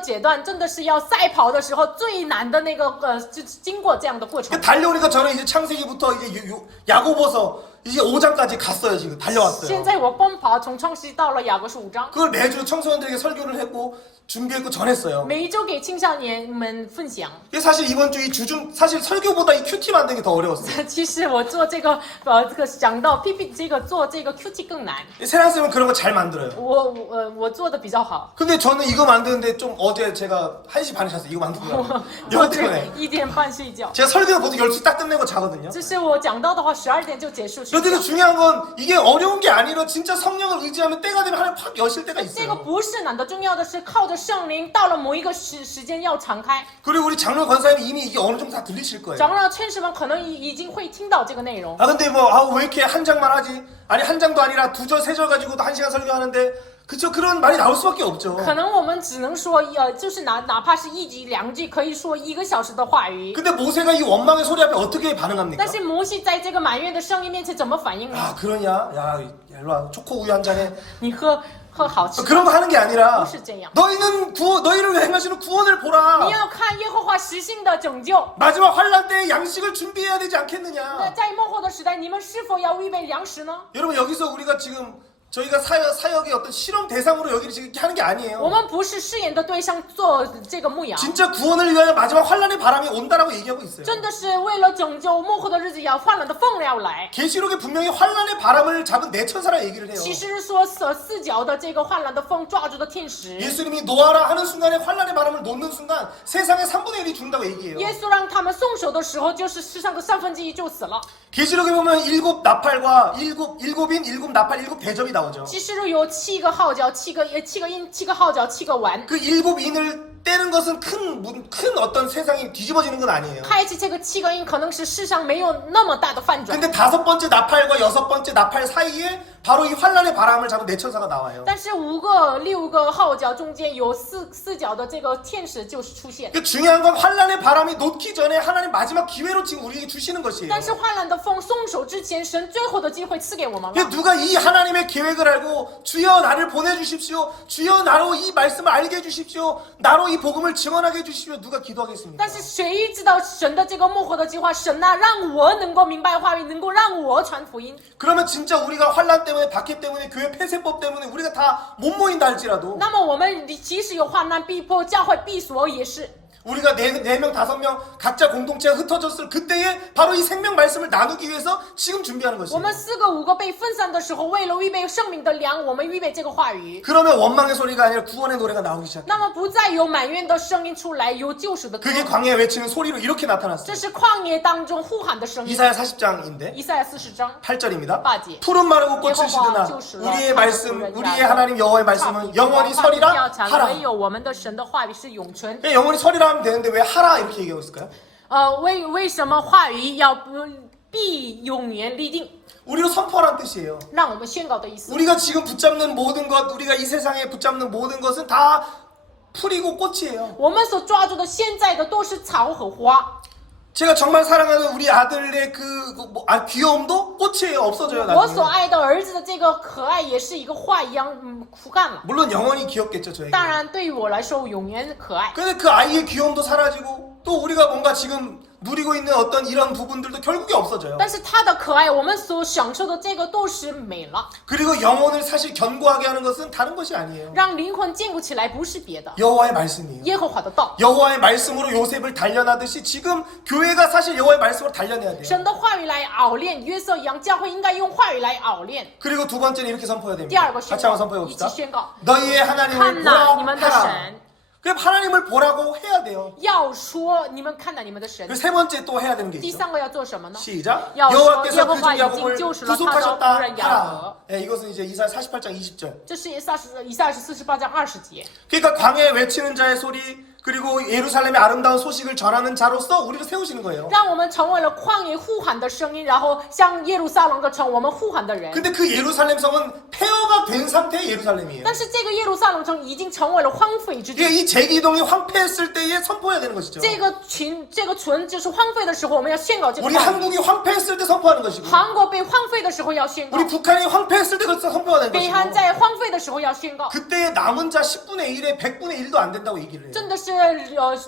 阶段，真的是要赛跑的时候最难的那个就经过这样的过程。 달려오니까 저는 이제 창세기부터 이제 야고보서 이제 5장까지 갔어요. 지금 现 달려왔어요. 在我奔跑，从创世纪到了雅各书5章， 그걸 매주 청소년들에게 설교를 했고 준비했고 전했어요. 每一周给青少年们分享。 이게 사실 이번 주 이 주중 사실 설교보다 이 큐티 만드는 게 더 어려웠어요. 其实我做这个讲到 PP 这个做这个 QT 更难， 세란 쌤은 그런 거 잘 만들어요. 我做的比较好。 근데 저는 이거 만드는데 좀 어제 제가 1시 반에 잤어요. 이거 만들고 我 이거 这 때문에 1点半睡觉。 제가 설교는 보통 10시 딱 끝내고 자거든요. 就是我讲到的话，12点就结束睡 그런데 觉。 중요한 건 이게 어려운 게 아니라 진짜 성령을 의지하면 때가 되면 하나님 팍 여실 때가 这个 있어요. 不是难的，重要的是靠着圣灵，到了某一个时间要敞开。 그리고 우리 장로 권사님 이미 이게 어느 정도 다 들리실 거예요. 长老劝士们可能已经会听到这个内容。 아 근데 왜 이렇게 한 장만 하지? 아니 한 장도 아니라 2절 3절 가지고도 1시간 설교하는데 그쵸 그런 말이 나올 수밖에 없죠. 可能我们只能说，就是哪怕是1句2句，可以说1个小时的话语。 근데 모세가 이 원망의 소리 앞에 어떻게 반응합니까? 但是摩西在这个埋怨的声音面前怎么反应呢？ 아 그러냐? 야 일로 와 초코 우유 한 잔에 你喝好吃的。 그런 거 하는 게 아니라 不是这样。 너희를 행하시는 구원을 보라. 你要看耶和华实行的拯救。 마지막 환란 때에 양식을 준비해야 되지 않겠느냐? 那在末后的时代，你们是否要预备粮食呢？ 여러분 여기서 우리가 지금 저희가 사역의 어떤 실험 대상으로 여기를 지금 이렇게 하는 게 我 아니에요. 们不是试验的对象做这个牧羊， 진짜 구원을 위하여 마지막 환란의 바람이 온다라고 얘기하고 있어요. 真的是为了拯救末后的日子要患难的风要来。 계시록에 분명히 환란의 바람을 잡은 네 천사라 얘기를 해요. 其实是说四角的这个患难的风抓住的天使， 예수님이 놓아라 하는 순간에 환란의 바람을 놓는 순간 세상의 3분의 1이 죽는다고 얘기해요. 耶稣让他们松手的时候，就是世上的1/3就死了。 계시록에 보면 7 나팔과 7인 7 나팔 7 대접이 나오죠. 其实有7个号角、7个音、7个号角、7个丸。 그 7인을 떼는 것은 큰 어떤 세상이 뒤집어지는 건 아니에요. 开启这个7个音，可能是世上没有那么大的翻转。 근데 5번째 나팔과 6번째 나팔 사이에 바로 이 환란의 바람을 잡은 네 천사가 나와요. 但是5个、6个号角中间有四角的这个天使就是出现。 그 중요한 건 환란의 바람이 놓기 전에 하나님 마지막 기회로 지금 우리에게 주시는 것이에요. 但是患难的风松手之前，神最后的机会赐给我们了。 누가 이 하나님의 계획을 알고 주여 나를 보내주십시오. 주여 나로 이 말씀을 알게 해주십시오. 나로 이 복음을 증언하게 해주십시오. 누가 기도하겠습니까? 但是谁知道神的这个幕后的计划？神呐，让我能够明白话语，能够让我传福音。 그러면 진짜 우리가 환란 때문에 박해 때문에 교회 폐쇄법 때문에 우리가 다 못 모인다 할지라도 那么我们即使有患难逼迫，教会闭锁也是。 우리가 4명 5명 각자 공동체가 흩어졌을 그때에 바로 이 생명 말씀을 나누기 위해서 지금 준비하는 我 것이에요. 们4个5个被分散的时候，为了预备生命的粮，我们预备这个话语。 그러면 원망의 소리가 아니라 구원의 노래가 나오기 시작해요. 那么不再有埋怨的声音出来，有救赎的歌。 그게 광야에 외치는 소리로 이렇게 나타났어요. 这是旷野当中呼喊的声音。 이사야 40장인데 以赛亚40章 8절입니다. 8节。 푸른 마르고 꽃을 시드나 우리의 말씀 우리의 하나님 여호와의 말씀은 영원히 서리라 하라. 唯有我们的神的话语是永存。 영원히 서리라 하면 되는데 왜 하라 이렇게 얘기하고 있을까요? 为什么话语要必永远立定？ 우리로 선포하라는 뜻이에요. 让我们宣告的意思。 우리가 지금 붙잡는 모든 것, 우리가 이 세상에 붙잡는 모든 것은 다 풀이고 꽃이에요. 我们所抓住的现在的都是草和花。 제가 정말 사랑하는 우리 아들의 귀여움도 꽃이에요. 없어져요. 我所 나중에. 爱的儿子的这个可爱，也是一个花一样枯干了。 물론 영원히 귀엽겠죠, 저에게. 当然，对于我来说，永远可爱。 근데 그 아이의 귀여움도 사라지고 또 우리가 뭔가 지금 누리고 있는 어떤 이런 부분들도 결국에 없어져요. 但是他的可爱，我们所享受的这个都是美了。 그리고 영혼을 사실 견고하게 하는 것은 다른 것이 아니에요. 让灵魂坚固起来，不是别的， 여호와의 말씀이에요. 耶和华的道。 여호와의 말씀으로 요셉을 단련하듯이 지금 교회가 사실 여호와의 말씀으로 단련해야 돼요. 神的话语来熬炼，约瑟一样，教会应该用话语来熬炼。 그리고 두 번째는 이렇게 선포해야 第 됩니다. 二个宣 같이 한번 告， 선포해 一起 봅시다. 宣告。 너희의 하나님을 看哪，你们的 보라 하라. 神， 그럼 하나님을 보라고 해야 돼요. 要说你们看到你们的神。 그 세 번째 또 해야 되는 게 第 있죠. 三个要做什么呢？ 시작. 要说 여호와께서 耶和 그 华 중 已经 야곱을 救赎了他的 구속하셨다 仆人雅 하라. 各。 예, 이것은 이제 이사야 48장 20절. 这是以赛亚是48章20节。 그러니까 광야에 외치는 자의 소리 그리고 예루살렘의 아름다운 소식을 전하는 자로서 우리를 세우시는 거예요. 让我们成为了旷野呼喊的声音，然后向耶路撒冷的城我们呼喊的人。 근데 그 예루살렘 성은 폐허가 된 상태의 예루살렘이에요. 但是这个耶路撒冷城已经成为了荒废之 이게 地。 이 재기동이 황폐했을 때에 선포해야 되는 것이죠. 这个村就是荒废的时候，我们要宣告这个 우리 话语。 한국이 황폐했을 때 선포하는 것이고 韩国被荒废的时候要宣告 우리 ， 북한이 황폐했을 때 그것을 선포하는 北韩 것이고 在荒废的时候要宣告。 그때의 남은 자 10분의 1에 100분의 1도 안 된다고 얘기를 해요. 真的是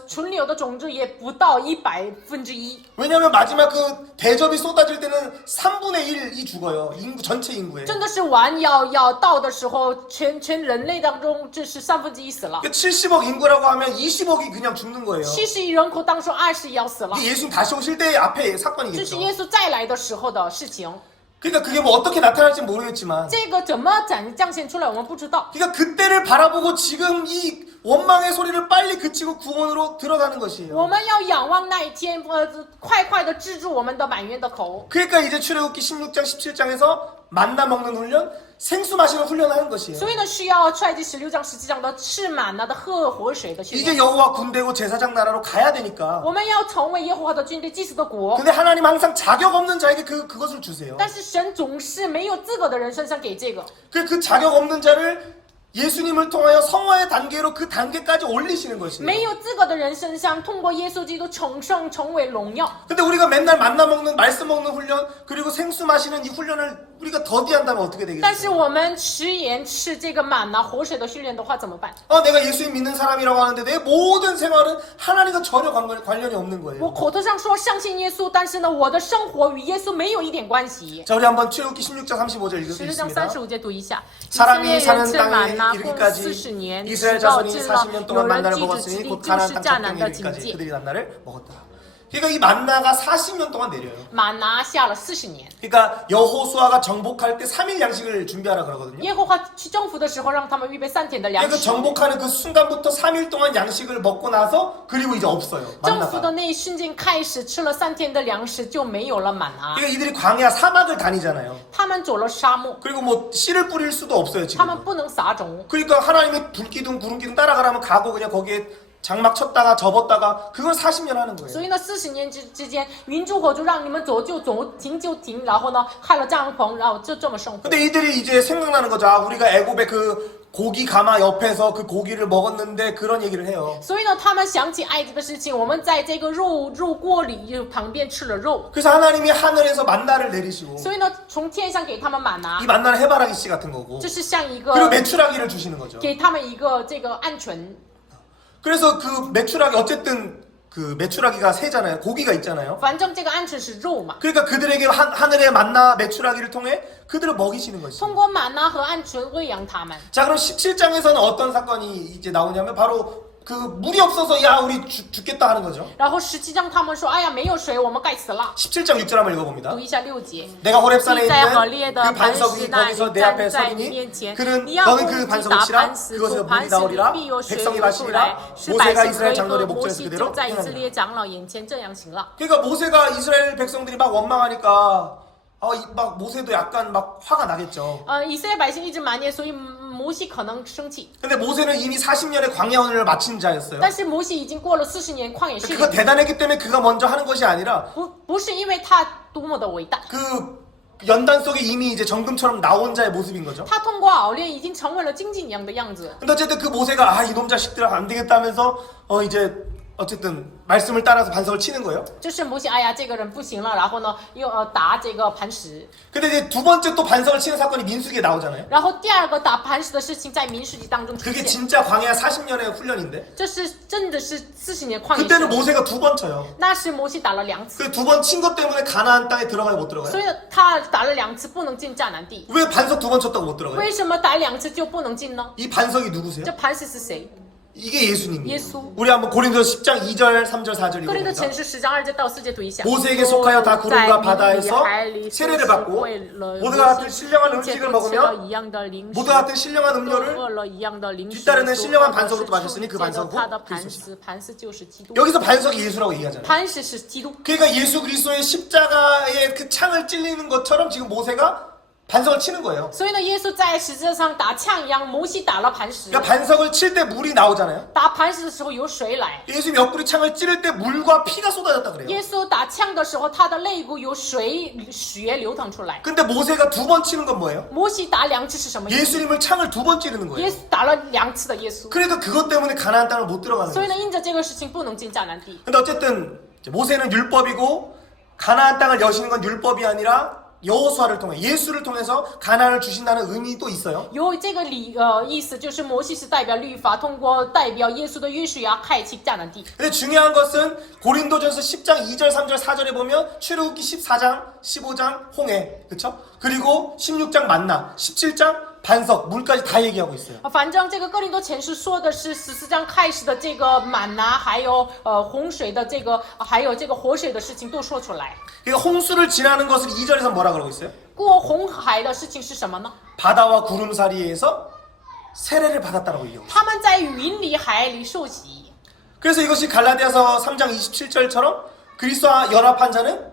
存留的种子也不到100%。 왜냐하면 마지막 그 대접이 쏟아질 때는 3분의 1이 죽어요. 인구 전체 인구에. 真的是完要到的时候，全人类当中这是1/3死了。 70억 인구라고 하면 20억이 그냥 죽는 거예요. 70亿人口当中20亿要死了， 이게 예수님 다시 오실 때 앞에 这是 사건이겠죠. 耶稣再来的时候的事情。 그러니까 그게 뭐 어떻게 나타날지 모르겠지만 这个怎么彰显出来，我们不知道。 그러니까 그때를 바라보고 지금 이 원망의 소리를 빨리 그치고 구원으로 들어가는 것이에요. 我们要仰望那一天，快的制住我们的埋怨的口。 그러니까 이제 출애굽기 16장 17장에서 만나 먹는 훈련, 생수 마시는 훈련을 하는 것이에요. 所以呢，需要出埃及16章、17章的吃满了的喝活水的训 이제 练。 여호와 군대고 제사장 나라로 가야 되니까. 我们要成为耶和华的军队、祭司的国。 근데 하나님 항상 자격 없는 자에게 그것을 주세요. 但是神总是没有资格的人身上给这个。 그 자격 없는 자를 예수님을 통하여 성화의 단계로 그 단계까지 올리시는 것이에요. 没有资格的人身上，通过耶稣基督重生，成为荣耀。 근데 우리가 맨날 만나 먹는 말씀 먹는 훈련 그리고 생수 마시는 이 훈련을 우리가 더디한다면 어떻게 但是 되겠어요? 我们食盐吃这个满拿活水的训练的话怎么办？ 내가 예수님 믿는 사람이라고 하는데 내 모든 생활은 하나님과 전혀 관련이 없는 我 거예요. 口头上说相信耶稣，但是呢，我的生活与耶稣没有一点关系。 자, 우리 한번 출애굽기 16장 35절 16章 읽겠습니다. 35节读一下。以色 사람이 列人 사는 吃满 땅에 拿共 이르기까지 40年， 이스라엘 直到 자손이 进了 40년 有 동안 人 만나를 记住之 먹었으니 地， 곧 就 가나안 是 땅 迦南 적경에 的境 이르기까지 界。 그들이 만나를 먹었더라. 그러니까 이 만나가 40년 동안 내려요. 满拿下了40年。 그러니까 여호수아가 정복할 때 3일 양식을 준비하라 그러거든요. 耶和华去征服的时候，让他们预备3天的粮 그 食。 정복하는 그 순간부터 3일 동안 양식을 먹고 나서 그리고 이제 없어요. 征服 만나가. 的那一瞬间开始，吃了3天的粮食就没有了满拿。 그러니까 이들이 광야 사막을 다니잖아요. 他们走了沙漠， 그리고 뭐 씨를 뿌릴 수도 없어요 他 지금. 们不能撒种。 그러니까 하나님이 불기둥 구름기둥 따라가라면 가고 그냥 거기에 장막 쳤다가 접었다가 그걸 40년 하는 所 거예요. 以呢，40年之间，云柱火柱让你们走就走，停就停，然后呢，开了帐篷，然后就这么生活。 근데 이들이 이제 생각나는 거죠. 우리가 애굽의 그 고기 가마 옆에서 그 고기를 먹었는데 그런 얘기를 해요. 所以呢，他们想起埃及的事情，我们在这个肉锅里旁边吃了肉。 그래서 하나님이 하늘에서 만나를 내리시고 所以呢，从天上给他们满拿 이 ， 만나는 해바라기 씨 같은 거고 这是像一 그리고 个 메추라기를 주시는 거죠. 给他们一个这个鹌鹑。 그래서 그 메추라기 어쨌든 그 메추라기가 새잖아요. 고기가 있잖아요. 反正这个鹌鹑是肉嘛， 그러니까 그들에게 하늘의 만나 메추라기를 통해 그들을 먹이시는 것이죠. 通过满拿和鹌鹑喂养他们。 자, 그럼 17장에서는 어떤 사건이 이제 나오냐면 바로 그 물이 없어서 야 우리 죽겠다 하는 거죠. 然后17章他们说：“哎呀，没有水，我们该死了。 17장 6절 한번 읽어봅니다. 读一下6节。 내가 호렙산에 你在何 있는 烈的 그 磐 반석 石 위 那 거기서 里 내 앞에 站在 서리니 你面前， 그는 你要 너는 攻 그 击 반석을 打 치라 磐石， 그것에서 从磐 물이 石里 나오리라 必有水 백성이 流出来 마시리라 ，使百 모세가 姓 이스라엘 可以 장로의 喝。摩 목전에서 西就 그대로 在以色 행하니라. 列长老眼前这样行了。 그러니까 모세가 이스라엘 백성들이 막 원망하니까 막 모세도 약간 막 화가 나겠죠. 以色列百姓一直埋怨，所以摩西可能生气。 근데 모세는 이미 40년의 광야 훈련을 마친 자였어요. 但是摩西已经过了40年旷野试 그거 炼， 대단했기 때문에 그가 먼저 하는 것이 아니라 不是因为他多么的伟大， 그 연단 속에 이미 이제 정금처럼 나온 자의 모습인 거죠. 他通过熬炼已经成为了精进一样的样子。 근데 어쨌든 그 모세가 이놈 자식들 안 되겠다 하면서 이제 어쨌든 말씀을 따라서 반석을 치는 거예요. 就是摩西，哎呀，这个人不行了，然后呢，又打这个磐石。 근데 이제 두 번째 또 반석을 치는 사건이 민수기에 나오잖아요. 然后第二个打磐石的事情在民数记当中出 그게 现， 진짜 광야 40년의 훈련인데 这是真的是40年旷野试 그때는 炼。 모세가 두 번 쳐요. 那是摩西打了2次， 그 두 번 친 것 때문에 가나안 땅에 들어가요 못 들어가요? 所以他打了2次不能进迦南地。 왜 반석 두 번 쳤다고 못 들어가요? 为什么打2次就不能进呢？ 이 반석이 누구세요? 这磐石是谁？ 이게 예수님이에요. 예수. 우리 한번 고린도서 10장 2절, 3절, 4절 哥林多 읽어봅니다. 前书10章2节到4节读一下。 모세에게 속하여 다 구름과 在 바다에서 海里 세례를 받고 모두가 같은 신령한 음식을 먹으며 모두가 같은 신령한 음료를 뒤따르는 신령한 반석으로 또 마셨으니 그 반석은 그리스도시라. 磐石就是基督。 여기서 반석이 예수라고 얘기하잖아요. 磐石是基督。 그러니까 예수 그리스도의 십자가의 그 창을 찔리는 것처럼 지금 모세가 반석을 치는 거예요. 所以呢，耶稣在十字架上打枪一样，摩西打了磐石。 그러니까 반석을 칠 때 물이 나오잖아요. 打磐石的时候有水来。 예수님 옆구리 창을 찌를 때 물과 피가 쏟아졌다 그래요. 耶稣打枪的时候，他的肋骨有水血流淌出来。 근데 모세가 2번 치는 건 뭐예요? 摩西打2次是什么意思？ 예수님을 창을 2번 찌르는 耶 거예요. 稣打了2次的耶稣。 그래도 그것 때문에 가나안 땅을 못 들어가는 所以 거예요. 呢，因着这个事情不能进迦南地。 근데 어쨌든 모세는 율법이고 가나안 땅을 여시는 건 율법이 아니라 여호수아를 통해 예수를 통해서 가나안을 주신다는 의미도 있어요. 有这个意思，就是摩西是代表律法，通过代表耶稣的约书亚开启迦南地。 근데 중요한 것은 고린도전서 10장 2절, 3절, 4절에 보면 출애굽기 14장, 15장 홍해, 그렇죠? 그리고 16장 만나, 17장 반석, 물까지 다 얘기하고 있어요. 反正这个哥林多前书说的是14章开始的这个满拿，还有洪水的这个，还有这个活水的事情都说出来。 그러니까 홍수를 지나는 것을 2절에서 뭐라 그러고 있어요? 过红海的事情是什么呢？ 바다와 구름 사이에서 세례를 받았다라고 얘기하고 있어요. 他们在云里海里受洗。 그래서 이것이 갈라디아서 3장 27절처럼 그리스도와 연합한 자는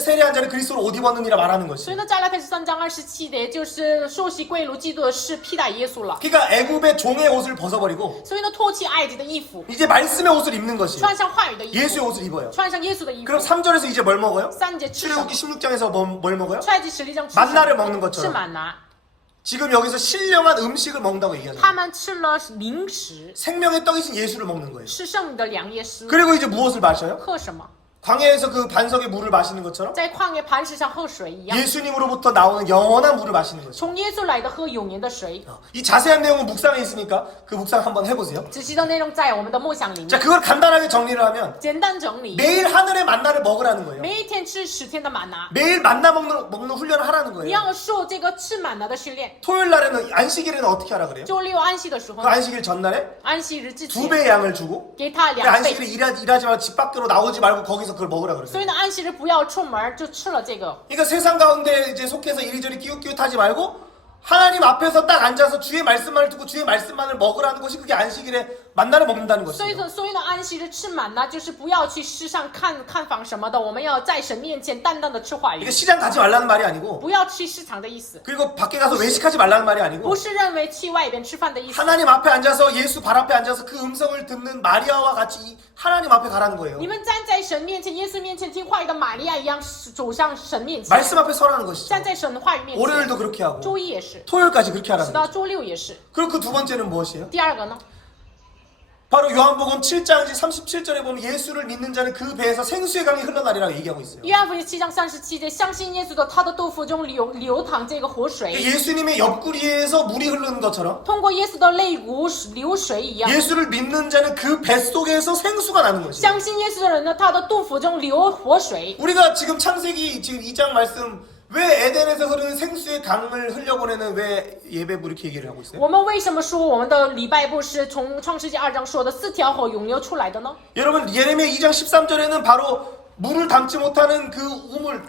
세례한 자는 그리스도를 옷 입었느니라 말하는 所 것이. 以呢，加拉太书3章27节就是受洗归入基督的是披戴耶稣了。 그러니까 애굽의 종의 옷을 벗어버리고 所以呢，脱弃埃及的衣服， 이제 말씀의 옷을 입는 것이 穿上话语的衣服， 예수의 옷을 입어요. 穿上耶稣的衣服。 그럼 3절에서 이제 뭘 먹어요? 3节吃什么？ 출애굽기 16장에서 뭘 먹어요? 出埃及11章吃什么？ 만나를 먹는 吃 것처럼 满拿。 지금 여기서 신령한 음식을 먹는다고 얘기하잖아요. 他们吃了零食， 생명의 떡이신 예수를 먹는 거예요. 吃圣灵的粮耶稣。 그리고 이제 무엇을 마셔요? 喝什么？ 광야에서 그 반석의 물을 마시는 것처럼 在旷野磐石上喝水一样， 예수님으로부터 나오는 영원한 물을 마시는 거죠. 从耶稣来的喝永年的水。 이 자세한 내용은 묵상에 있으니까 그 묵상 한번 해보세요. 仔细的内容在我们的默想里 자, 面。 그걸 간단하게 정리를 하면 简单整理， 매일 하늘의 만나를 먹으라는 거예요. 每一天吃10天的满拿， 매일 만나 먹는 훈련을 하라는 你 거예요. 要受这个吃满拿的训练。 토요일 날에는 안식일에는 어떻게 하라 그래요? 周六安息的时候 그 ， 안식일 전날에 安息日之前 2배의 양을 주고 给他 그 2倍。 안식일에 일하지 말고 집 밖으로 나오지 말고 거기서 그걸 먹으라 所 그랬어요. 以呢，安息日不要出门，就吃了这个。 그러니까 세상 가운데 이제 속해서 이리저리 끼웃끼웃하지 말고 하나님 앞에서 딱 앉아서 주의 말씀만을 듣고 주의 말씀만을 먹으라는 것이 그게 안식일에 만나를 먹는다는 所以 것이에요. 呢，安息日吃满呢，就是不要去世上看访什么的，我们要在神面前淡淡的吃话语 그러니까 ， 시장 가지 말라는 말이 아니고 不要去市场的意思， 그리고 밖에 가서 외식하지 말라는 말이 아니고 不是认为去外边吃饭的意思。 하나님 앞에 앉아서 예수 발 앞에 앉아서 그 음성을 듣는 마리아와 같이 하나님 앞에 가라는 거예요. 你们站在神面前，耶稣面前听话语的玛利亚一样，走上神面前， 말씀 앞에 서라는 것이죠. 站在神的话语面前。 월요일도 그렇게 하고 周一也是， 토요일까지 그렇게 直 하라는 到 거죠. 周六也是。 그리고 그 두 번째는 무엇이에요? 第二个呢， 바로 요한복음 7장 37절에 보면 예수를 믿는 자는 그 배에서 생수의 강이 흘러나리라고 얘기하고 있어요. 约翰福音7章37节，相信耶稣的，他的肚腹中流淌这个活水， 예수님의 옆구리에서 물이 흐르는 것처럼 通过耶稣的肋骨流水一样。 예수를 믿는 자는 그 뱃속에서 생수가 나는 것이에요. 相信耶稣的人呢，他的肚腹中流活水。 우리가 지금 창세기 지금 2장 말씀 왜 에덴에서 흐르는 생수의 강을 흘려보내는 왜 예배부 이렇게 얘기를 하고 있어요? 我们为什么说我们的礼拜部是从创世纪2章说的4条河涌流出来的呢？ 여러분 예레미야 2장 13절에는 바로 물을 담지 못하는 그 우물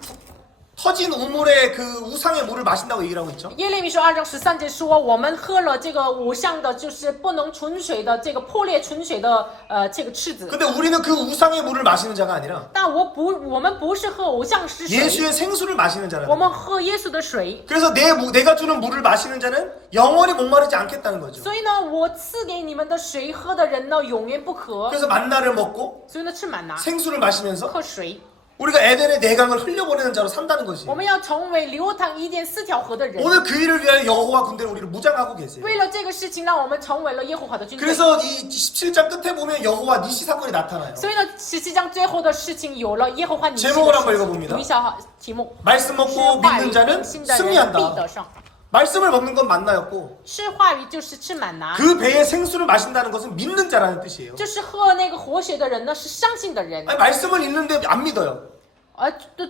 터진 우물의 그 우상의 물을 마신다고 얘기를 하고 있죠. 耶利米书2章13节说，我们喝了这个偶像的，就是不能存水的这个破裂存水的这个赤子。 근데 우리는 그 우상의 물을 마시는 자가 아니라 但我们不是喝偶像之水， 예수의 생수를 마시는 我 자라는 们喝耶稣的水。 그래서 내가 주는 물을 마시는 자는 영원히 목마르지 않겠다는 거죠. 所以呢，我赐给你们的水喝的人呢，永远不渴。 그래서 만나를 먹고 所以呢，吃满拿， 생수를 마시면서 喝水。 우리가 에덴의 내강을 흘려보내는 자로 산다는 것이에요. 我们要成为流淌4条河的人。 오늘 그 일을 위하여 여호와 군대는 우리를 무장하고 계세요. 为了这个事情，让我们成为了耶和华的军队。 그래서 이 17장 끝에 보면 여호와 니시 사건이 나타나요. 所以呢，17章最后的事情有了耶和华尼西的 제목을 事 한번 情。 읽어봅니다. 读一下题目： 말씀 吃 먹고 话语 믿는 자는 信的人必 승리한다. 得胜。 말씀을 먹는 건 만나였고 吃话语就是吃满拿， 그 배에 생수를 마신다는 것은 믿는 자라는 뜻이에요. 就是喝那个活水的人呢，是相信的人。 아니, 말씀을 읽는데 안 믿어요.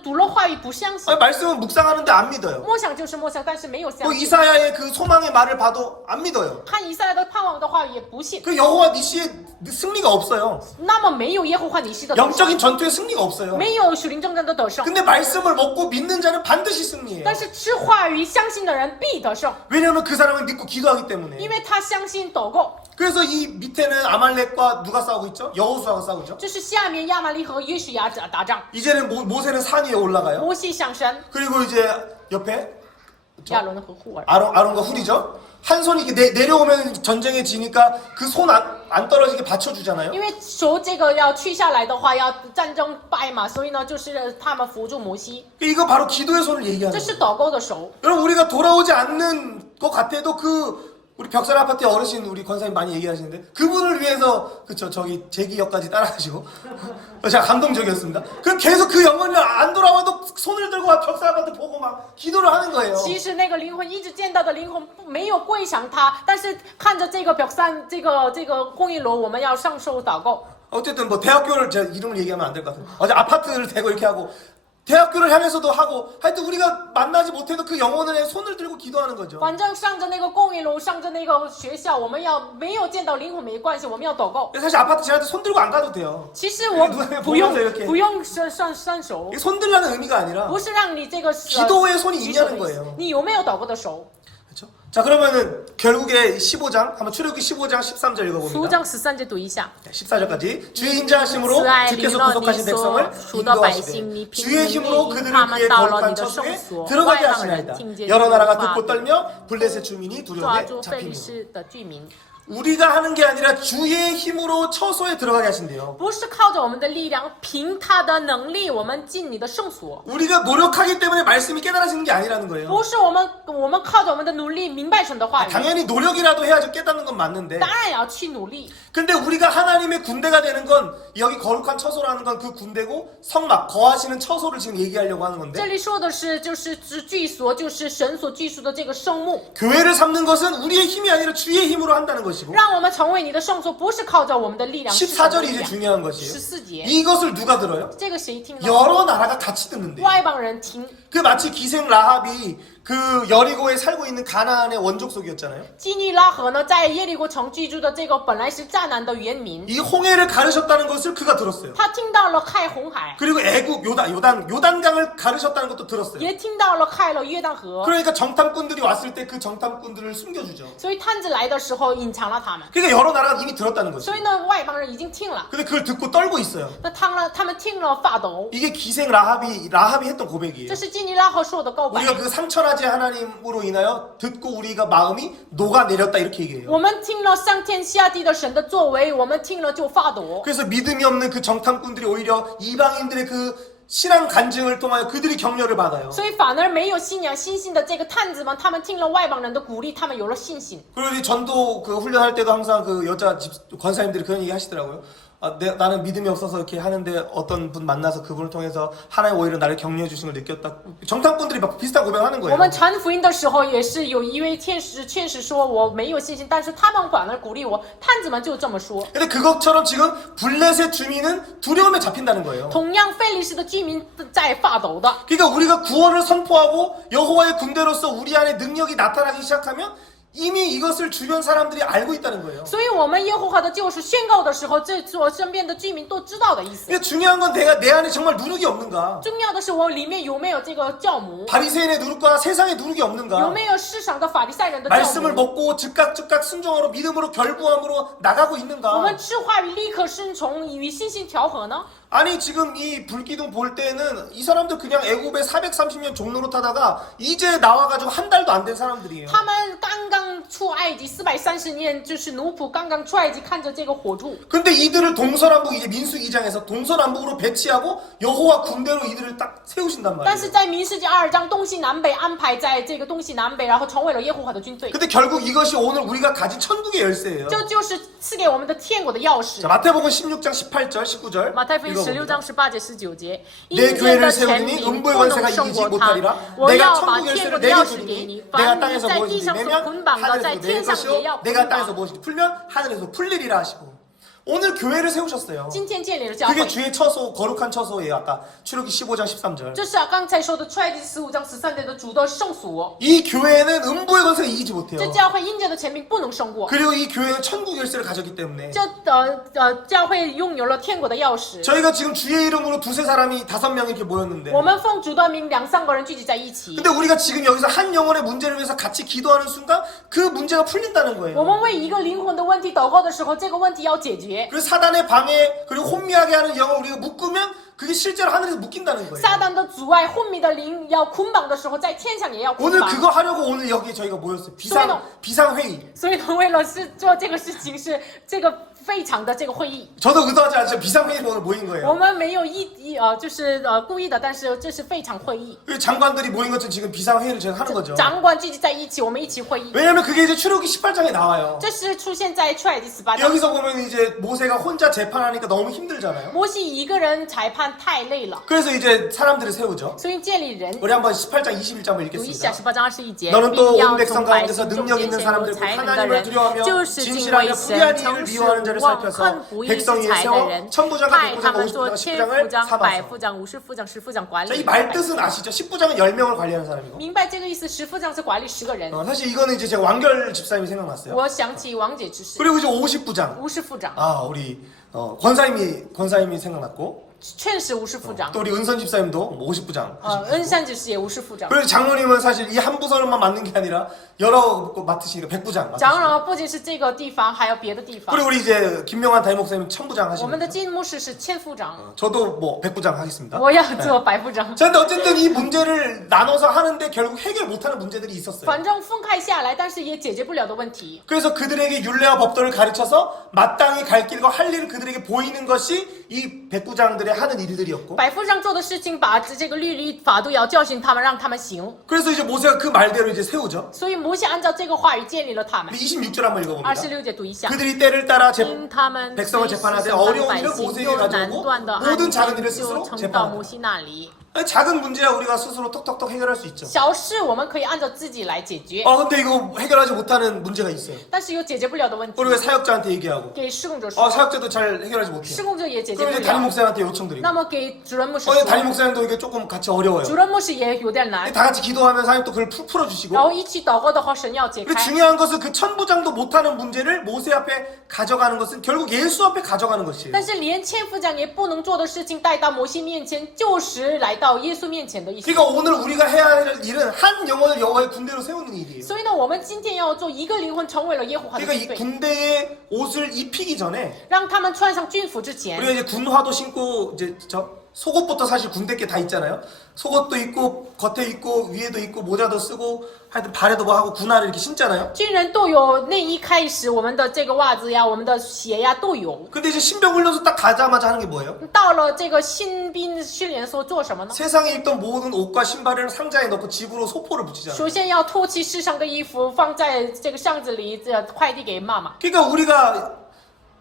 读了话语不相信， 아니, 말씀은 묵상하는데 안 믿어요. 默想就是默想，但是没有相 또 信。 이사야의 그 소망의 말을 봐도 안 믿어요. 看以赛亚的盼望的话语也不信， 그 여호와 니시의 승리가 없어요. 那么没有耶和华尼西的得胜， 영적인 전투의 승리가 없어요. 没有属灵征战的得胜。 근데 말씀을 먹고 믿는 자는 반드시 승리해요. 但是吃话语相信的人必得胜， 왜냐하면 그 사람은 믿고 기도하기 때문에. 因为他相信祷告。 그래서 이 밑에는 아말렉과 누가 싸우고 있죠? 여호수아가 싸우고 있죠. 这是下面亚玛利和约书亚打仗， 이제는 모세는 산 위에 올라가요. 摩西上山， 그리고 이제 옆에 亚伦和户尔， 아론과 훌이죠. 한 손이 이렇게 내려오면 전쟁에 지니까 그 손 안 떨어지게 받쳐주잖아요. 因为说这个要去下来的话，要战争败嘛，所以呢，就是他们扶住摩西， 이거 바로 기도의 손을 这 얘기하는 是 거예요. 祷告的手。 여러분 우리가 돌아오지 않는 것 같아도 그 우리 벽산 아파트 어르신 우리 권사님 많이 얘기하시는데 그분을 위해서 그쵸 저기 제 기억까지 따라가시고 제가 감동적이었습니다. 그 계속 그 영혼이 안 돌아와도 손을 들고 벽산 아파트 보고 막 기도를 하는 거예요. 其实那个灵魂一直见到的灵魂没有归向他，但是看着这个表山这个公益楼，我们要上受祷告。 어쨌든 뭐 대학교를 제가 이름을 얘기하면 안 될 것 같아요. 어제 아파트를 대고 이렇게 하고 대학교를 향해서도 하고 하여튼 우리가 만나지 못해도 그 영혼을 손을 들고 기도하는 거죠. 反正上着那个公益楼，上着那个学校，我们要没有见到灵魂没关系，我们要祷告。 사실 아파트 지나갈 때 손 들고 안 가도 돼요. 其实我 눈에 不用 보면서 이렇게 不用伸手， 이게 손 들라는 의미가 아니라 不是让你这个 기도의 손이 举手的 있냐는 意思 거예요. 你有没有祷告的手？ 그렇죠? 자 그러면은 결국에 15장 한번 출애굽기 15장 13절 书 읽어봅니다. 章13节读一下。 14절까지 주의 인자하심으로 慈爱 주께서 领了你 구속하신 所 백성을 属的百姓， 인도하시되 你凭 주의 你 힘으로 命 그들을 他们 그의 到了 거룩한 你的圣 처소에 所， 들어가게 外邦人 하시나이다. 听见 여러 你的 나라가 话 듣고 떨며 블레셋 주민이 抓 두려움에 住非利 잡히며 士的居民， 우리가 하는 게 아니라 주의 힘으로 처소에 들어가게 하신대요. 不是靠着我们的力量，凭他的能力，我们进你的圣所。 우리가 노력하기 때문에 말씀이 깨달아지는 게 아니라는 거예요. 不是我们靠着我们的努力明白神的话语， 당연히 노력이라도 해야지 깨닫는 건 맞는데 当然也要去努力。 근데 우리가 하나님의 군대가 되는 건 여기 거룩한 처소라는 건 그 군대고 성막 거하시는 처소를 지금 얘기하려고 하는 这 건데 里说的是就是居所，就是神所居住的这个圣幕， 교회를 삼는 것은 우리의 힘이 아니라 주의 힘으로 한다는 것이고 让我们成为你的圣所，不是靠着我们的力量。是神的 14절이 力 이제 量 중요한 것이에요. 14节， 이것을 누가 들어요? 这个谁听呢？ 여러 나라가 같이 듣는데 外邦人听。 그 마치 기생 라합이 그 여리고에 살고 있는 가나안의 원족 속이었잖아요. 基尼拉河呢，在耶利哥城居住的这个本来是迦南的原民， 이 홍해를 가르셨다는 것을 그가 들었어요. 他听到了开红海， 그리고 애국 요단강을 가르셨다는 것도 들었어요. 也听到了开了约旦河， 그러니까 정탐꾼들이 왔을 때 그 정탐꾼들을 숨겨주죠. 所以探子来的时候隐藏了他们， 그러니까 여러 나라가 이미 들었다는 거죠. 所以呢，外邦人已经听了， 근데 그걸 듣고 떨고 있어요. 那他们听了发抖， 이게 기생 라합이 했던 고백이에요. 这是基尼拉河说的告白。 우리가 그 상천하지 하나님으로 인하여 듣고 우리가 마음이 녹아내렸다 이렇게 얘기해요. 我们听了上天下地的神的作为，我们听了就发抖。 그래서 믿음이 없는 그 정탐꾼들이 오히려 이방인들의 그 신앙 간증을 통하여 그들이 격려를 받아요. 所以反而没有信仰信心的这个探子们，他们听了外邦人的鼓励，他们有了信心。 그리고 이 전도 그 훈련할 때도 항상 그 여자 권사님들이 그런 얘기 하시더라고요. 나는 믿음이 없어서 이렇게 하는데 어떤 분 만나서 그분을 통해서 하나님 오히려 나를 격려해 주신 걸 느꼈다. 정탐꾼들이 막 비슷한 고백하는 我 거예요. 们传福音的时候，也是有一位天使确实说我没有信心，但是他们反而鼓励我。探子们就这么说。 근데 그것처럼 지금 블레셋 주민은 두려움에 잡힌다는 거예요. 同样，非利士的居民在发抖的。 그러니까 우리가 구원을 선포하고 여호와의 군대로서 우리 안에 능력이 나타나기 시작하면 이미 이것을 주변 사람들이 알고 있다는 거예요. 所以，我们耶和华的救赎宣告的时候，这我身边的居民都知道的意思。 그러니까 중요한 건 내 안에 정말 누룩이 없는가? 重要的是，我里面有没有这个教母， 바리새인의 누룩과 세상의 누룩이 有 없는가? 没有世上的法利赛人的教 말씀을 母？ 먹고 즉각 순종으로 믿음으로 결부함으로 나가고 我 있는가? 们吃话语立刻顺从，与信心调和呢？ 아니 지금 이 불기둥 볼 때는 이 사람들 그냥 애굽에 430년 종로로 타다가 이제 나와가지고 한 달도 안 된 사람들이에요. 他们刚刚出埃及430年，就是奴仆刚刚出埃及，看着这个火柱。 근데 이들을 동서남북 이제 민수 2장에서 동서남북으로 배치하고 여호와 군대로 이들을 딱 세우신단 但是 말이에요. 在民世记2章东西南北安排在这个东西南北，然后成为了耶和华的军队， 근데 결국 이것이 오늘 우리가 가진 천국의 열쇠예요. 这就是赐给我们的天国的钥匙 자, 。 마태복음 16장 18절 19절 马太福音16 읽어봅니다. 章18节19节， 내 阴间 교회를 的权 세우리니 柄 음부의 不能 권세가 胜 이기지 过他 못하리라. 。我 내가 要把 천국 天 열쇠를 国的 내게 钥匙给你 주리니 ， 凡 내가 你 땅에서 在 무엇이든지 地上所 내면 捆绑的，在 하늘에서 내 天上也 것이요 要捆 내가 땅에서 绑。 무엇이든지 풀면 하늘에서 풀리리라 하시고 오늘 교회를 세우셨어요. 今天建立了教 그게 会， 주의 처소, 거룩한 처소예요. 아까 출애굽기 15장 13절. 这是刚才说的出埃及记15章13节的主的圣所。 이 교회는 음부의 권세가 이기지 못해요. 这教会阴间的权柄不能胜过， 그리고 이 교회는 천국 열쇠를 가졌기 때문에 这教会拥有了天国的钥匙。 저희가 지금 주의 이름으로 두세 사람이 5명 이렇게 모였는데 我们奉主的名2、3个人聚集在一起， 근데 우리가 지금 여기서 한 영혼의 문제를 위해서 같이 기도하는 순간 그 문제가 풀린다는 我 거예요. 们为一个灵魂的问题祷告的时候，这个问题要解决。 그리고 사단의 방해 그리고 혼미하게 하는 영을 우리가 묶으면 그게 실제로 하늘에서 묶인다는 거예요. 撒旦的阻碍、昏迷的灵要捆绑的时候，在天上也要捆 오늘 绑。 그거 하려고 오늘 여기에 저희가 모였어요. 소위노. 비상회의. 所以呢，为了是做这个事情，是这个非常的这个会议， 저도 의도하지 않죠. 비상회의로 오늘 모인 我 거예요. 们没有就是故意的，但是这是非常会议。 그 장관들이 모인 것처럼 지금 비상회의를 제가 하는 거죠. 长官聚集在一起，我们一起会议。 왜냐면 그게 이제 출애굽기 18장에 나와요. 这是出现在出埃及18章。 여기서 보면 이제 모세가 혼자 재판하니까 너무 힘들잖아요. 摩西一个人裁判太累了， 그래서 이제 사람들을 세우죠. 所以建立人。 우리 한번 18장 21절을 读一下 읽겠습니다. 18章21节， 너는 并 또 要 온 백성 从百 가운데서 姓中 능력 间 있는 选有 사람들 才能的 하나님을 人， 두려워하며 就是敬 진실하며 畏 불의한 神、 일을 诚实 미워하는 자를 忘 살펴서 恨不义之 백성 위에 财的 세워 人， 천부장과 派他 백부장과 们做 50부장과 千夫 10부장을 长、百 삼아서 夫长、50夫长、10夫长管 자, 이 理。 말뜻은 아시죠? 10부장은 10명을 관리하는 사람이고 明白这个意思，10夫长是管理10个人。 사실 이거는 이제 제가 왕결 집사님이 생각났어요. 我想起王姐之事， 그리고 이제 50부장 50夫长， 아 우리 권사님이 생각났고 确实50夫长， 또 우리 은선 집사님도 50부장 恩山执事也50夫长。 그리고 장로님은 사실 이 한 부서만 맡는 게 아니라 여러 거 맡으시니까 100부장 长 맡으시고 老不仅是这个地方，还有别的地方。 그리고 우리 이제 김명환 담임목사님은 1000부장 我们的 하시는 金牧师是千夫长， 저도 뭐 100부장 하겠습니다. 我要做百夫长。 자, 근데 어쨌든 이 문제를 나눠서 하는데 결국 해결 못하는 문제들이 있었어요. 反正分开下来，但是也解决不了的问题。 그래서 그들에게 율례와 법도를 가르쳐서 마땅히 갈 길과 할 일을 그들에게 보이는 것이 이 백부장들의 하는 일들이었고 百夫长做的事情，把这个律例法度要教训他们，让他们行。 그래서 이제 모세가 그 말대로 이제 세우죠. 所以摩西按照这个话语建立了他们。 26절 한번 읽어봅니다. 26节读一下。 그들이 때를 따라 因他们 백성을 随时 재판하되 审判 어려운 百 일을 姓， 모세에게 又难 가져오고 断的案 모든 작은 件 일을 就 스스로 呈到 재판한다. 摩西那里。 작은 문제야 우리가 스스로 톡톡톡 해결할 수 있죠. 小事我们可以按照自己来解决， 근데 이거 해결하지 못하는 문제가 있어요. 但是有解决不了的问题。 우리가 사역자한테 얘기하고 给施工者说， 사역자도 잘 해결하지 못해요. 施工者也解决 그럼 不 이제 담임 了。 목사님한테 요청드리고 那么给主任牧师 담임 说， 목사님도 이게 조금 같이 어려워요. 主任牧师也有点难。 다 같이 기도하면 하나님 또 그걸 풀어주시고 然后一起祷告的话，神要解 그리고 开。 중요한 것은 그 천부장도 못하는 문제를 모세 앞에 가져가는 것은 결국 예수 앞에 가져가는 것이에요. 但是连千夫长也不能做的事情带到摩西面前，就是来到耶稣面前的意思。 그러니까 오늘 우리가 해야 할 일은 한 영혼을 여호와의 군대로 세우는 일이에요. 所以呢，我们今天要做一个灵魂成为了耶和华的 그러니까 军 이 队， 군대의 옷을 입히기 전에 让他们穿上军服之前， 우리가 이제 군화도 신고 이제 속옷부터 사실 군대께 다 있잖아요. 속옷도 입고 겉에 입고 위에도 입고 모자도 쓰고 하여튼 발에도 뭐 하고 군화를 이렇게 신잖아요. 军人都有内衣开始，我们的这个袜子呀，我们的鞋呀都有。 근데 이제 신병 훈련소 딱 가자마자 하는 게 뭐예요? 到了这个新兵训练所做什么呢？ 세상에 입던 모든 옷과 신발을 상자에 넣고 집으로 소포를 붙이잖아요. 首先要脱去世上的衣服，放在这个箱子里，快递给妈妈。 그러니까 우리가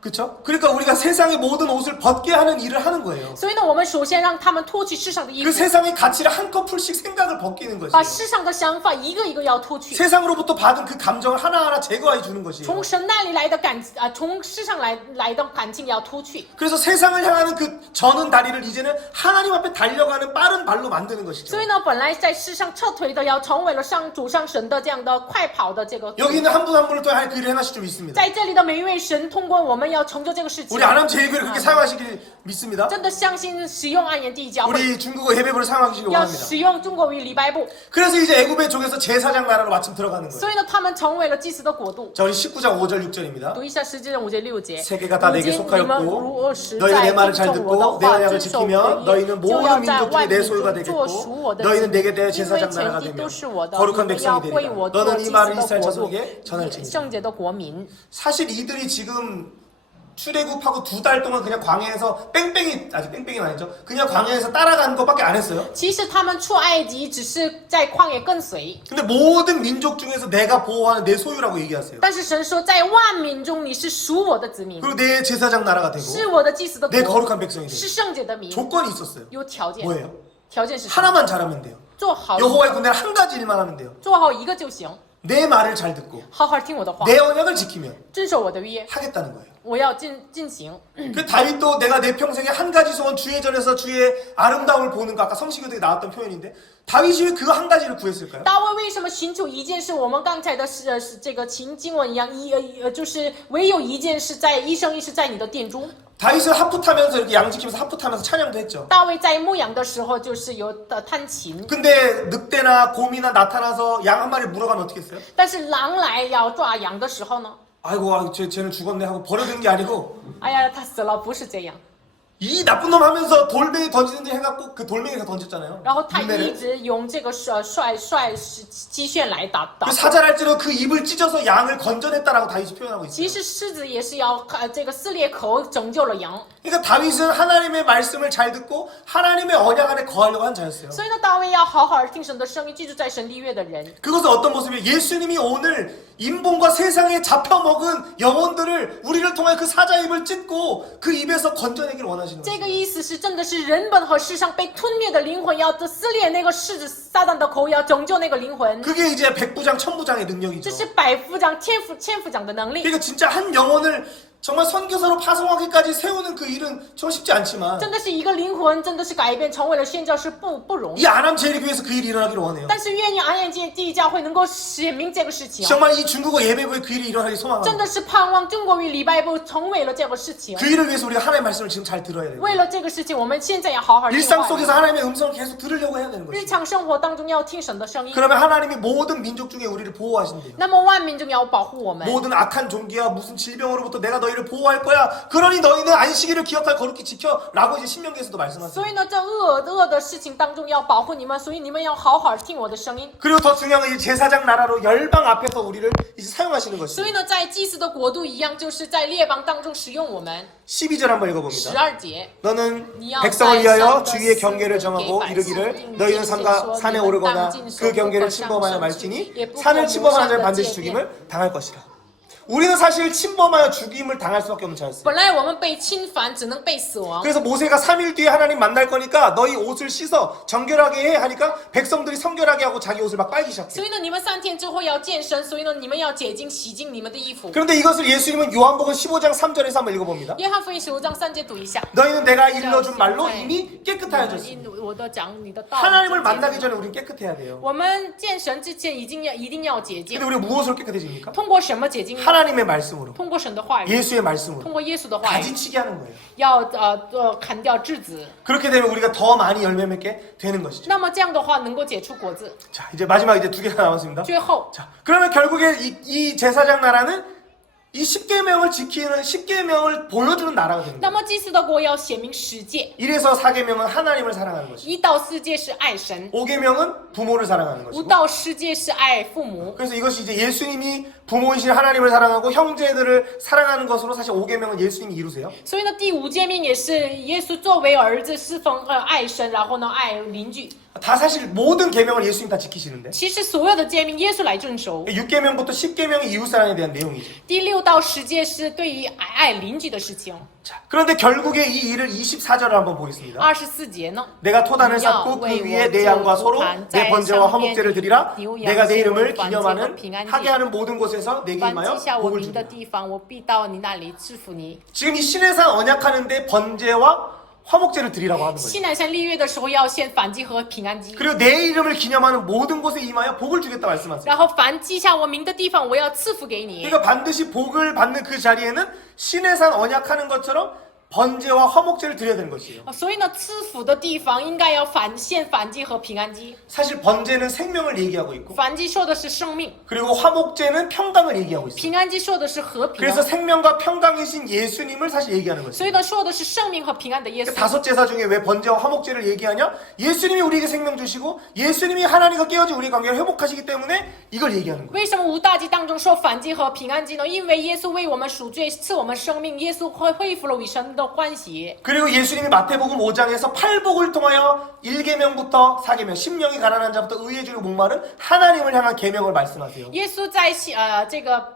그쵸? 그러니까 우리가 세상의 모든 옷을 벗게 하는 일을 하는 거예요. 所以呢，我们首先让他们脱去世上的衣 그 服， 세상의 가치를 한꺼풀씩 생각을 벗기는 把 것이에요. 世上的想法一个一个要脱去。 세상으로부터 받은 그 감정을 하나하나 제거해 주는 것이에요. 从神那里来的从世上来的感情也要脱去。 그래서 세상을 향하는 그 저는 다리를 이제는 하나님 앞에 달려가는 빠른 발로 만드는 것이죠. 所以呢，本来在世上撤退的，要成为了主上神的这样的快跑的这个。 여기 있는 한 분 한 분을 또 할 그 일을 행하실 줄 믿습니다. 在这里的每一位神，通过我们要成就这个事情。 우리 아람 제일교회를 그렇게 사용하시길 믿습니다. 真的相信使用安延第一教会， 우리 중국어 예배부를 사용하시길 要 원합니다. 使用中国语礼拜部。 그래서 이제 애굽의 족에서 제사장 나라로 마침 들어가는 거예요. 所以呢，他们成为了祭司的国度。 자, 우리 19장 5절 6절입니다. 读一下十节5节6节。 세계가 다 如 내게 今你们 속하였고 如实 너희가 내 在 말을 잘 听从我的 듣고 내 话， 언약을 遵守我 지키면 的 너희는 意，就 모든 要在 민족 万 중에 내 民 소유가 中 되겠고 做属我的子 너희는 民， 내게 대해 因为 제사장 全 나라가 地 되며 都是我的， 거룩한 你们要 백성이 为 되리라. 我做 너는 祭 이 司 말을 的 이스라엘 国度， 자손에게 전할지니. 圣洁的国民。 사실 이들이 지금 출애굽하고 2달 동안 그냥 광야에서 뺑뺑이 아직 뺑뺑이는 아니죠. 그냥 광야에서 따라간 것밖에 안 했어요. 其实他们出埃及只是在旷野跟随， 근데 모든 민족 중에서 내가 보호하는 내 소유라고 얘기하세요. 但是神说，在万民中你是属我的子民， 그리고 내 제사장 나라가 되고 是我的祭司的 내 国， 거룩한 백성이 是 되고 圣洁的民。 조건이 있었어요. 有条件， 뭐예요? 条件是什么？ 하나만 잘하면 돼요. 做好 여호와의 군대는 한 가지 일만 하면 돼요. 做好一个就行， 내 말을 잘 듣고 好好听我的话， 내 언약을 지키면 遵守我的约， 하겠다는 거예요. 我要进行。 그 다윗도 내가 내 평생에 한 가지 소원 주의 전에서 주의 아름다움을 보는 거 아까 성시교도에 나왔던 표현인데 다윗이 왜 그 한 가지를 구했을까요? 大卫为什么寻求一件事？我们刚才的是这个经文一样，就是唯有一件事在一生一世在你的殿中。 다윗은 하프 타면서 이렇게 양 지키면서 하프 타면서 찬양도 했죠. 大卫在牧羊的时候就是有弹琴， 근데 늑대나 곰이나 나타나서 양 한 마리 물어가면 어떻게 했어요? 但是狼来要抓羊的时候呢？ 아이고 쟤는 죽었네 하고 버려둔 게 아니고 哎呀，他死了，不是这样。 이 나쁜 놈 하면서 돌멩이 던지는지 해갖고 그 돌멩이에서 던졌잖아요. 然后他一 물매를. 直用这个机旋来打。 그 사자랄지로 그 입을 찢어서 양을 건져냈다라고 다윗이 표현하고 其 있어요. 实狮子也是要这个撕裂口拯救了羊。 그러니까 다윗은 하나님의 말씀을 잘 듣고 하나님의 언약 안에 거하려고 한 자였어요. 所以呢，大卫要好好听神的声音，记住在神立约的人。 그것은 어떤 모습이에요? 예수님이 오늘 인본과 세상에 잡혀먹은 영혼들을 우리를 통해 그 사자 입을 찢고 그 입에서 건져내기를 원하시는 这 거예요. 个意思是，真的是人本和世上被吞灭的灵魂，要撕裂那个狮子撒旦的口，要拯救那个灵魂。 그게 이제 백부장 천부장의 这 능력이죠. 是百夫长、千夫长的能力。 그러니까 진짜 한 영혼을 정말 선교사로 파송하기까지 세우는 그 일은 정말 쉽지 않지만 真的是一个灵魂，真的是改变成为了宣教士不容易。 이 아남 제일교회에서 그 일이 일어나기를 원해요. 但是愿意安阳第一教会能够显明这个事情， 정말 이 중국어 예배부에 그 일이 일어나기 真 소망합니다. 的是盼望中国与礼拜部成为了这个事情。 그 일을 위해서 우리가 하나님의 말씀을 지금 잘 들어야 돼요. 为了这个事情，我们现在要好好听 일상 话。 속에서 하나님의 음성을 계속 들으려고 해야 되는 日 것이죠. 常生活当中要听神的声音， 그러면 하나님이 모든 민족 중에 우리를 보호하신대요. 那么万民中要保护我们。 모든 악한 종기와 무슨 질병으로부터 내가 너희를 보호할 거야. 그러니 너희는 안식일을 기억할 거룩히 지켜라고 이제 신명기에서도 말씀하세요. 所以呢，这恶的事情当中要保护你们，所以你们要好好听我的声音。 그리고 더 중요한 건 이 제사장 나라로 열방 앞에서 우리를 이제 사용하시는 所 것이에요. 以呢，在祭司的国度一样，就是在列邦当中使用我们。 12절 한번 읽어봅니다. 12节， 너는 백성을 위하여 주위의 경계를 정하고 이르기를 너희는 산에 오르거나 그 경계를 침범하여 말지니 산을 침범하는 자는 반드시 죽임을 당할 것이라. 우리는 사실 침범하여 죽임을 당할 수밖에 없는 자였어요. 本来我们被侵犯，只能被死亡。 그래서 모세가 3일 뒤에 하나님 만날 거니까 너희 옷을 씻어 정결하게 해 하니까 백성들이 성결하게 하고 자기 옷을 막 빨기 所 시작해요. 以呢，你们3天之后要见神，所以呢，你们要洁净、洗净你们的衣服。 그런데 이것을 예수님은 요한복음 15장 3절에서 한번 읽어봅니다. 约翰福音15章3节读一下。 너희는 내가 일러준 말로 이미 깨끗하여졌어. 因我的讲你的道。 하나님을 만나기 전에 우리는 깨끗해야 돼요. 我们见神之前一定要洁净 근데 。 우리가 무엇으로 깨끗해집니까? 通过什么洁净呢？ 하나님의 말씀으로, 通过神的话语， 예수의 말씀으로 通过耶稣的话语， 가지치기 하는 거예요. 要砍掉枝子。 그렇게 되면 우리가 더 많이 열매 맺게 되는 것이죠. 那么这样的话能够结出果子。 자, 이제 마지막 이제 두 개가 남았습니다. 最后， 자, 그러면 결국에 이 제사장 나라는 이 10계명을 지키는 10계명을 보여주는 나라가 됩니다. 那么祭司的国要显明十诫， 1에서 4계명은 하나님을 사랑하는 것이고 1到4诫是爱神， 5계명은 부모를 사랑하는 5 것이고 到10诫是爱父母。 그래서 이것이 이제 예수님이 부모이신 하나님을 사랑하고 형제들을 사랑하는 것으로 사실 5계명은 예수님이 이루세요. 所以呢，第5诫命也是耶稣作为儿子侍奉爱神，然后呢爱邻居。 다 사실 모든 계명을 예수님 다 지키시는데 其实所有的诫命耶稣来遵守。 6계명부터 10계명이 이웃사랑에 대한 내용이죠. 第6到10诫是对于爱邻居的事情。 자, 그런데 결국에 이 일을 24절을 한번 보겠습니다. 24节呢？ 내가 토단을 쌓고 그 위에 내 양과 소로 내 번제와 화목제를 드리라. 내가 내 이름을 기념하는 하게 하는 모든 곳에서 내게 凡 임하여 记下我 복을 名的 주리라. 地方，我必到你那里赐福你。 지금 이 신해산 언약하는데 번제와 화목제를 드리라고 하는 거예요. 西南山立约的时候要献燔祭和平安祭， 그리고 내 이름을 기념하는 모든 곳에 임하여 복을 주겠다 말씀하세요. 然后凡记下我名的地方，我要赐福给你。 그러니까 반드시 복을 받는 그 자리에는 신해산 언약하는 것처럼 번제와 화목제를 드려야 되는 것이에요. 所以呢，赐福的地方应该要献燔祭和平安祭。 사실 번제는 생명을 얘기하고 있고 燔祭说的是生命， 그리고 화목제는 평강을 얘기하고 있어요. 平安祭说的是和平。 그래서 생명과 평강이신 예수님을 사실 얘기하는 거죠. 所以呢，说的是生命和平安的耶稣。 다섯 제사 중에 왜 번제와 화목제를 얘기하냐? 예수님이 우리에게 생명 주시고 예수님이 하나님과 깨어진 우리의 관계를 회복하시기 때문에 이걸 얘기하는 거예요. 为什么五大祭当中说燔祭和平安祭呢？因为耶稣为我们赎罪，赐我们生命，耶稣恢复了与神的关系。 그리고 예수님이 마태복음 5장에서 팔복을 통하여 1계명부터 4계명, 심령이 가난한 자부터 의에 주려 목마른 하나님을 향한 계명을 말씀하세요. 耶稣在这个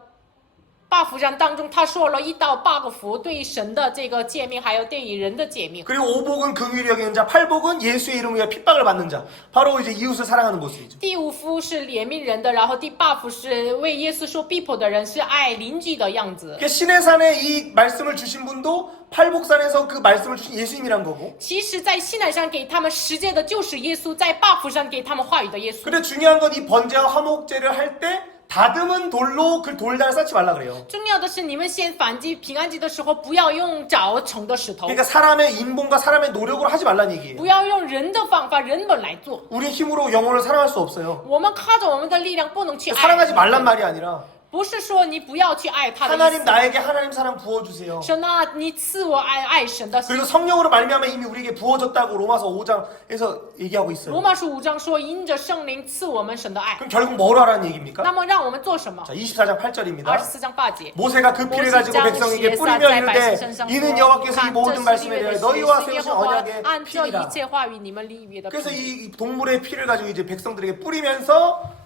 buff 章当中，他说了1到8个福，对神的这个诫命，还有对人的诫命。 그리고 오복은 긍휼히 여기는 자, 팔복은 예수의 이름을 위해 핍박을 받는 자. 바로 이제 이웃을 사랑하는 모습이죠. 第5福是怜悯人的，然后第8福是为耶稣受逼迫的人，是爱邻居的样子。 그러니까 신의 산에 이 말씀을 주신 분도 팔복산에서 그 말씀을 주신 예수님이란 거고. 其实，在西乃上给他们十诫的就是耶稣，在buff上给他们话语的耶稣。 근데 중요한 건 이 번제와 화목제를 할 때 다듬은 돌로 그 돌단을 쌓지 말라 그래요. 重要的是，你们献反祭、平安祭的时候，不要用凿成的石头， 그러니까 사람의 인본과 사람의 노력으로 하지 말라는 얘기예요. 不要用人的方法、人本来做。 우리의 힘으로 영혼을 사랑할 수 없어요. 我们靠着我们的力量不能去爱， 사랑하지 말란 말이 아니라 不是说你不要去爱他的意 하나님 思。 나에게 하나님 사랑 부어주세요. 神啊，你赐我爱神的心。 그리고 성령으로 말미암아 이미 우리에게 부어졌다고 로마서 5장에서 얘기하고 罗 있어요. 马书5章说，因着圣灵赐我们神的爱。 그럼 결국 뭘 하라는 얘기입니까? 那么让我们做什么？ 자, 24장 8절입니다. 24章8节。 모세가 그 피를 가지고 백성에게 뿌리며 이르되 이는 여호와께서 이 모든 말씀에 대하여 너희와 세우신 언약의 按这一 피이라. 切话语，你们立约的。 그래서 이 동물의 피를 가지고 이제 백성들에게 뿌리면서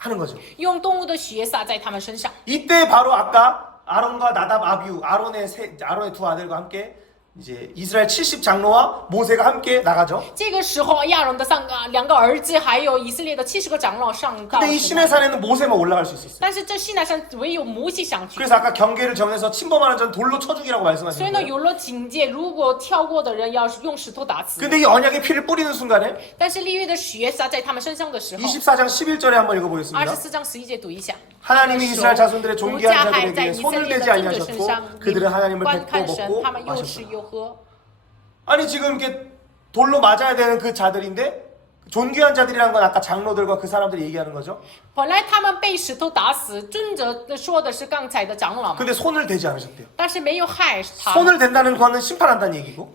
하는 거죠. 用动物的血洒在他们身上。 이때 바로 아까 아론과 나답 아비우 아론의 두 아들과 함께 이제 이스라엘 70 장로와 모세가 함께 나가죠. 这个时候，亚伦的2个儿子，还有以色列的70个长老上到。 근데 이 신의 산에는 모세만 올라갈 수 있었어요. 但是这西乃山唯有摩西上去。 그래서 아까 경계를 정해서 침범하는 자는 돌로 쳐 죽이라고 所以 말씀하신 呢， 거예요. 有了警戒，如果跳过的人要用石头打死。 근데 이 언약의 피를 뿌리는 순간에 但是立约的血洒在他们身上的时候， 24장 11절에 한번 읽어보겠습니다. 24章11节读一下。 하나님이 이스라엘 자손들의 不 존귀한 加害在 자들에게 以色 손을 列的 대지 君主身上， 아니하셨고 그들은 하나님을 观 뵙고 看神， 먹고 他们又吃 마셨다. 又喝。 아니 지금 이렇게 돌로 맞아야 되는 그 자들인데 존귀한 자들이라는 건 아까 장로들과 그 사람들이 얘기하는 거죠. 本来他们被石头打死，尊者说的是刚才的长老嘛， 근데 손을 대지 않으셨대요. 但是没有害他们。 손을 댄다는 거는 심판한다는 얘기고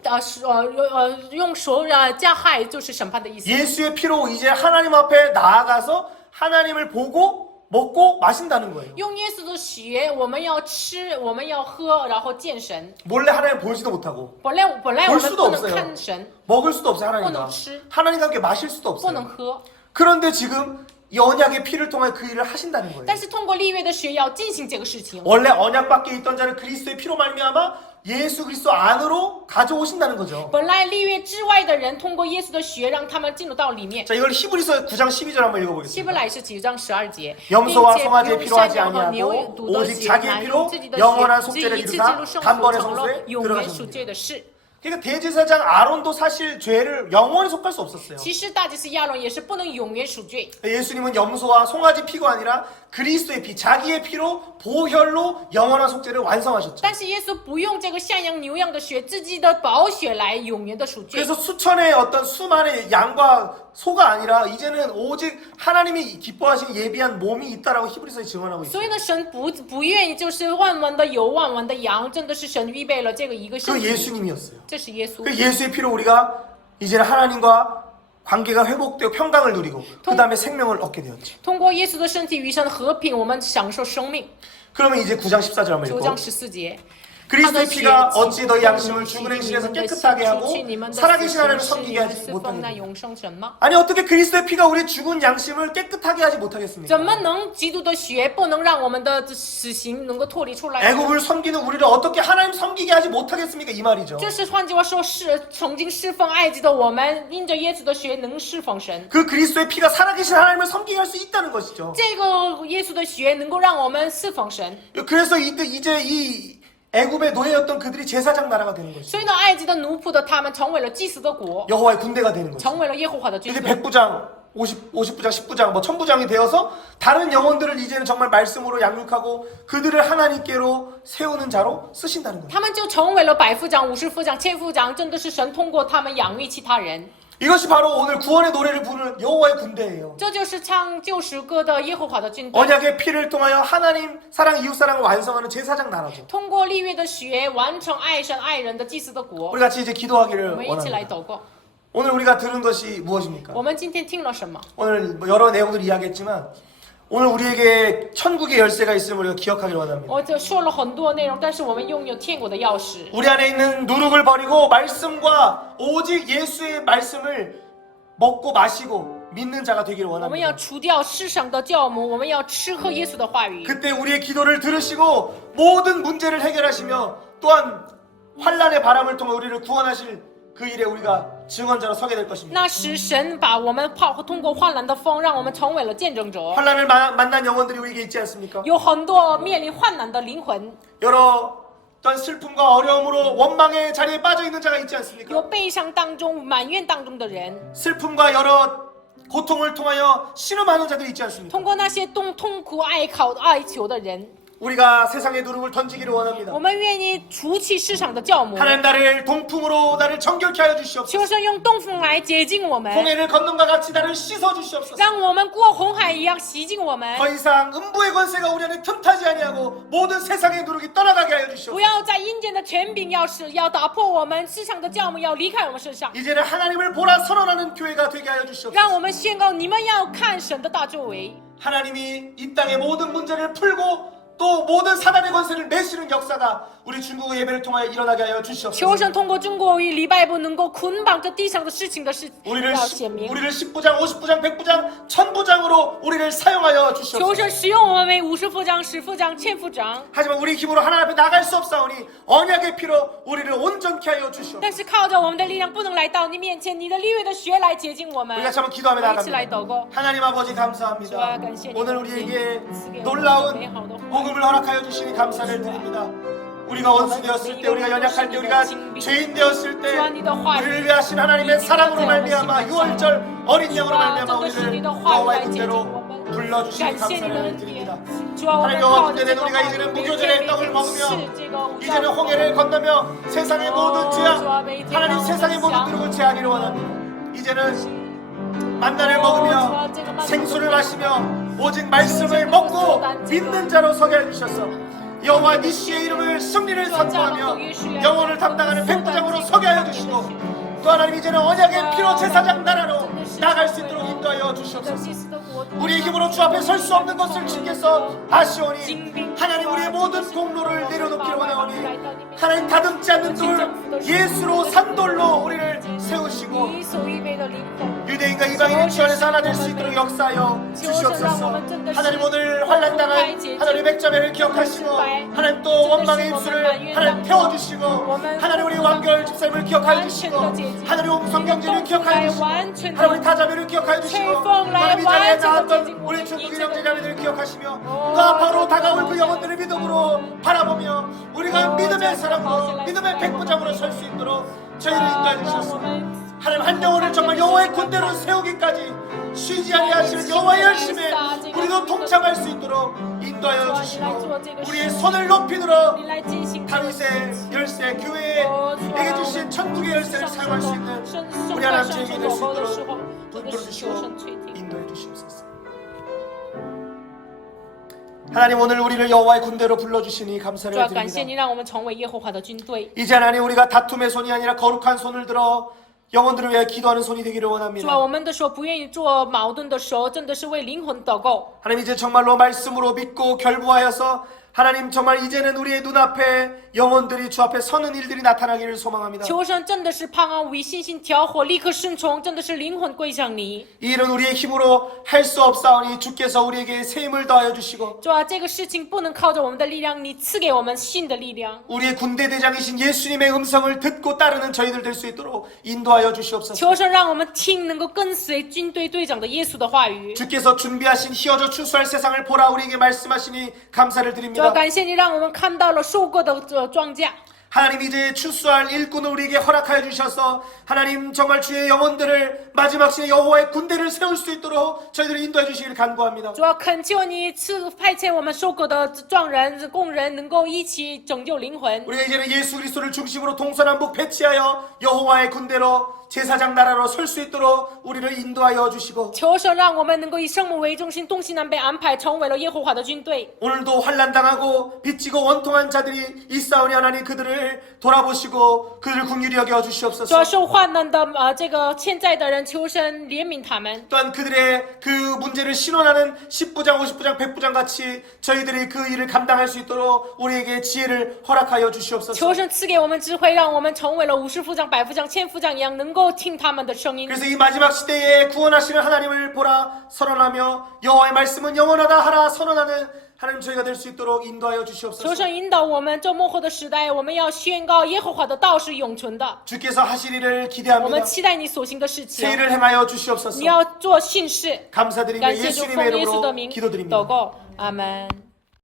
用手加害就是审判的意思。 예수의 피로 이제 하나님 앞에 나아가서 하나님을 보고 먹고 마신다는 거예요. 用耶稣的血，我们要吃，我们要喝，然后见神。 몰래 하나님 보지도 못하고 本来我 볼 们 수도 不能 없어요. 看神， 먹을 수도 없어요. 不 하나님과 能吃， 하나님과 함께 마실 수도 不能 없어요. 喝。 그런데 지금 이 언약의 피를 통해 그 일을 하신다는 거예요. 但是通过立约的血要进行这个事情。 원래 언약 밖에 있던 자를 그리스도의 피로 말미암아 예수 그리스도 안으로 가져오신다는 거죠. 本来立约之外的人，通过耶稣的血让他们进入到里面。 자, 이걸 히브리서 9장 12절 한번 希伯 읽어보겠습니다. 来是9章12节， 염소와 并且 송아지에 不用 필요하지 山羊和牛 아니하고 犊的 오직 血， 자기의 乃 피로 用自己的 영원한 血，只 속죄를 一次 이루사 进入圣所， 단번에 成了 성소에 永远赎 들어가셨습니다. 罪的事。 그러니까 대제사장 아론도 사실 죄를 영원히 속할 수 없었어요. 其实大祭司亚伦也是不能永远赎罪。 예수님은 염소와 송아지 피가 아니라 그리스도의 피, 자기의 피로 보혈로 영원한 속죄를 완성하셨죠. 但是耶稣不用这个山羊、牛羊的血，自己的宝血来永远的赎罪。 그래서 수천의 어떤 수만의 양과 소가 아니라 이제는 오직 하나님이 기뻐하시는 예비한 몸이 있다라고 히브리서에 증언하고 所 있어요. 以呢，神不愿意就是万万的有万万的羊，真的是神预备了这个一个 그 圣体， 예수님이었어요. 这是耶稣。 그 예수의 피로 우리가 이제는 하나님과 관계가 회복되고 평강을 누리고 그 다음에 생명을 얻게 되었죠. 通过耶稣的身体与神和平，我们享受生命。 그러면 이제 9장 14절 한번 9 읽고 章14节。 그리스도의 피가 어찌 너희 양심을 죽은 행실에서 깨끗하게 하고 살아계신 하나님을 섬기게 하지 못하겠느냐. 아니 어떻게 그리스도의 피가 우리 죽은 양심을 깨끗하게 하지 못하겠습니까? 怎么能基督的血不能让我们的死刑能够脱离出来？ 애굽을 섬기는 우리를 어떻게 하나님 섬기게 하지 못하겠습니까? 이 말이죠. 就是换句话说，曾经侍奉埃及的我们，因着耶稣的血能侍奉神。 그 그리스도의 피가 살아계신 하나님을 섬기게 할 수 있다는 것이죠. 这个耶稣的血能够让我们侍奉神。 그래서 이제 이 애굽의 노예였던 그들이 제사장 나라가 되는 것이죠. 所以呢，埃及的奴仆的他们成为了祭司的国， 여호와의 군대가 되는 것이죠. 成为了耶和华的军 이제 队。 100부장, 50부장, 10부장, 뭐 1000부장이 되어서 다른 영혼들을 이제는 정말 말씀으로 양육하고 그들을 하나님께로 세우는 자로 쓰신다는 거예요. 他们就成为了百夫长、50夫长、千夫长，真的是神通过他们养育其他人。 이것이 바로 오늘 구원의 노래를 부르는 여호와의 군대예요. 这就是唱救赎歌的耶和华的军队。 언약의 피를 통하여 하나님 사랑 이웃 사랑을 완성하는 제사장 나라죠. 通过立约的血完成爱神爱人的祭司的国。 우리 같이 이제 기도하기를 我们一起来 원합니다. 祷告。 오늘 우리가 들은 것이 무엇입니까? 我们今天听了什么？ 오늘 뭐 여러 내용들 이야기했지만 오늘 우리에게 천국의 열쇠가 있음을 우리가 기억하기를 원합니다. 我就说了很多内容，但是我们拥有天国的钥匙。 우리 안에 있는 누룩을 버리고 말씀과 오직 예수의 말씀을 먹고 마시고 믿는 자가 되기를 我们要 원합니다. 除掉世上的酵母，我们要吃喝耶稣的话语。 그때 우리의 기도를 들으시고 모든 문제를 해결하시며 또한 환란의 바람을 통해 우리를 구원하실 그 일에 우리가 증언자로 서게 될 것입니다. 那时神把我们通过患难的风，让我们成为了见证者。 환란을 만난 영혼들이 우리에게 있지 않습니까? 有很多面临患难的灵魂， 여러 어떤 슬픔과 어려움으로 원망의 자리에 빠져 있는 자가 있지 有 않습니까? 悲伤当中、埋怨当中的人， 슬픔과 여러 고통을 통하여 신음하는 자들이 있지 않습니까? 通过那些痛苦哀求的人， 우리가 세상의 누름을 던지기를 원합니다. 我们愿意除去世上的酵母。 하나님 나를 동풍으로 나를 정결케 하여 주시옵소서. 求神用东风来洁净我们， 홍해를 건넌과 같이 나를 씻어 주시옵소서. 让我们过红海一样洗净我们。 더 이상 음부의 권세가 우리 안에 틈타지 아니하고 모든 세상의 누룩이 떠나가게 하여 不 주시옵소서. 要在阴间的权柄要打破我们，世上的酵母要离开我们身上， 이제는 하나님을 보라 선언하는 교회가 되게 하여 주시옵소서. 让我们宣告你们要看神的大作为。 하나님이 이 땅의 모든 문제를 풀고 또 모든 사단의 권세를 매시는 역사가 우리 중국의 예배를 통하여 일어나게 하여 求 주시옵소서. 神通过中国与礼拜部能够捆绑着地上的事情要显明。 우리를 10부장, 50부장, 100부장, 1000부장으로 우리를 사용하여 求 주시옵소서. 神使用我们为50副长、10副长、1000副长。 하지만 우리 힘으로 하나님 앞에 나갈 수 없사오니 언약의 피로 우리를 온전케 하여 주시옵소서. 但是靠着我们的力量，不能来到你面前，你的立约的血来洁净我们。 우리가 한번 기도하며 我们一起来 나갑니다. 祷告。 하나님 아버지 主 감사합니다. 啊，感谢你 오늘 们 우리에게 赐给我们 놀라운 美好的话语。 복음을 허락하여 주시니 감사를 드립니다. 우리가 원수 되었을 때, 우리가 연약할 때, 우리가 죄인 되었을 때 우리를 위하신 하나님의 사랑으로 말미암아 6월절 어린 양으로 말미암아 우리를 여호와의 군대로 불러주시니 감사를 드립니다. 主啊，我们 하나님 靠 여호와 着这 군대는 个 우리가 话语， 이제는 每 무교절에 天 떡을 每天 먹으며 吃这个五 이제는 穀 홍해를 건너며 세상의 모든 죄악 하나님 세상의 모든 어, 누룩을 제하기를 원합니다. 이제는 만나를 먹으며 생수를 마시며 오직 말씀을 먹고 믿는 자로 서게 해주셔서 여호와 니시의 이름을 승리를 선포하며 영혼을 담당하는 백부장으로 서게 하여 주시고 또 하나님 이제는 언약의 피로 제사장 나라로 나갈 수 있도록 인도하여 주시옵소서. 우리의 힘으로 주 앞에 설 수 없는 것을 주께서 아시오니 하나님 우리의 모든 공로를 내려놓기를 원하오니 하나님 다듬지 않는 돌 예수로 산돌로 우리를 세우시고 你所预备的灵魂。 유대인과 이방인의 주 안에서 하나 될 수 있도록 역사하여 주시옵소서. 하나님 오늘 환난당한 하나님 백자매를 기억하시고 하나님 또 원망의 입술을 하나님 태워주시고 하나님 우리 왕결 집사님을 기억하여 주시고 하나님 옹성경제를 기억하여 주시고 하나님 우리 다자매를 기억하여 주시고 하나님 이 자리에 나왔던 우리 중국인 형제자매들을 기억하시며 그 앞으로 다가올 그 영혼들의 믿음으로 바라보며 우리가 믿음의 사람으로 믿음의 백부장으로 설 수 있도록 저희를 인도해 주셨습니다. 하나님 한 영혼을 정말 여호와의 군대로 세우기까지 쉬지 아니하시는 여호와의 열심에 우리도 동참할 수 있도록 인도하여 주시고 우리의 손을 높이 들어 你来进行 다윗의 열쇠 교회에게 주신 천국의 열쇠를 사용할 수 있는 圣 우리 诞 하나님 圣 저에게 主 될 수 祷告的时 있도록 候，我的 붙들어 求 주시고 神垂听。 인도해 주시옵소서. 하나님 오늘 우리를 여호와의 군대로 불러주시니 主 감사를 要感谢 드립니다. 你，让我们成为耶和华的军队。 이제 하나님 우리가 다툼의 손이 아니라 거룩한 손을 들어 영혼들을 위해 기도하는 손이 되기를 主啊， 원합니다. 我们的手不愿意做矛盾的手，真的是为灵魂祷告。 하나님 이제 정말로 말씀으로 믿고 결부하여서 하나님 정말 이제는 우리의 눈앞에 영혼들이 주 앞에 서는 일들이 나타나기를 소망합니다. 求神真的是盼望为信心挑火，立刻顺从，真的是灵魂归向你。 이 일은 우리의 힘으로 할 수 없사오니 주께서 우리에게 새 힘을 더하여 주시고 主啊，这个事情不能靠着我们的力量，你赐给我们新的力量。 우리의 군대 대장이신 예수님의 음성을 듣고 따르는 저희들 될 수 있도록 인도하여 주시옵소서. 求神让我们听，能够跟随军队队长的耶稣的话语。 주께서 준비하신 희어져 추수할 세상을 보라 우리에게 말씀하시니 감사를 主啊， 드립니다. 感谢你，让我们看到了收割的庄稼。 하나님 이제 추수할 일꾼을 우리에게 허락하여 주셔서 하나님 정말 주의 영혼들을 마지막 시에 여호와의 군대를 세울 수 있도록 저희들을 인도해 주시기를 간구합니다. 主要恳求你派遣我们收割的壮人、工人，能够一起拯救灵魂。 우리가 이제는 예수 그리스도를 중심으로 동서남북 배치하여 여호와의 군대로 제사장 나라로 설 수 있도록 우리를 인도하여 주시고 求神让我们能够以圣母为中心，东西南北安排，成为了耶和华的军队。 오늘도 환난당하고 빚지고 원통한 자들이 있사오니 하나님 그들을 그들을 돌아보시고 그들을 긍휼히 여겨 主要 주시옵소서. 受患难的这个欠债的人，求神怜悯他们。 또한 그들의 그 문제를 신원하는 10부장, 50부장, 100부장 같이 저희들이 그 일을 감당할 수 있도록 우리에게 지혜를 허락하여 주시옵소서. 求神赐给我们智慧，让我们成为了50副长、100副长、1000副长一样，能够听他们的声音。 그래서 이 마지막 시대에 구원하시는 하나님을 보라 선언하며 여호와의 말씀은 영원하다 하라 선언하는 하나님 저희가 될 수 있도록 인도하여 求 주시옵소서. 神引导我们，这幕后的时代，我们要宣告耶和华的道是永存的。 주께서 하실 일을 我们 기대합니다. 期待你所行的事情， 새 일을 행하여 주시옵소서. 你要做信事。 감사드리며 感谢主， 예수님의 奉耶稣的 이름으로 名 기도드립니다. 祷告，阿门。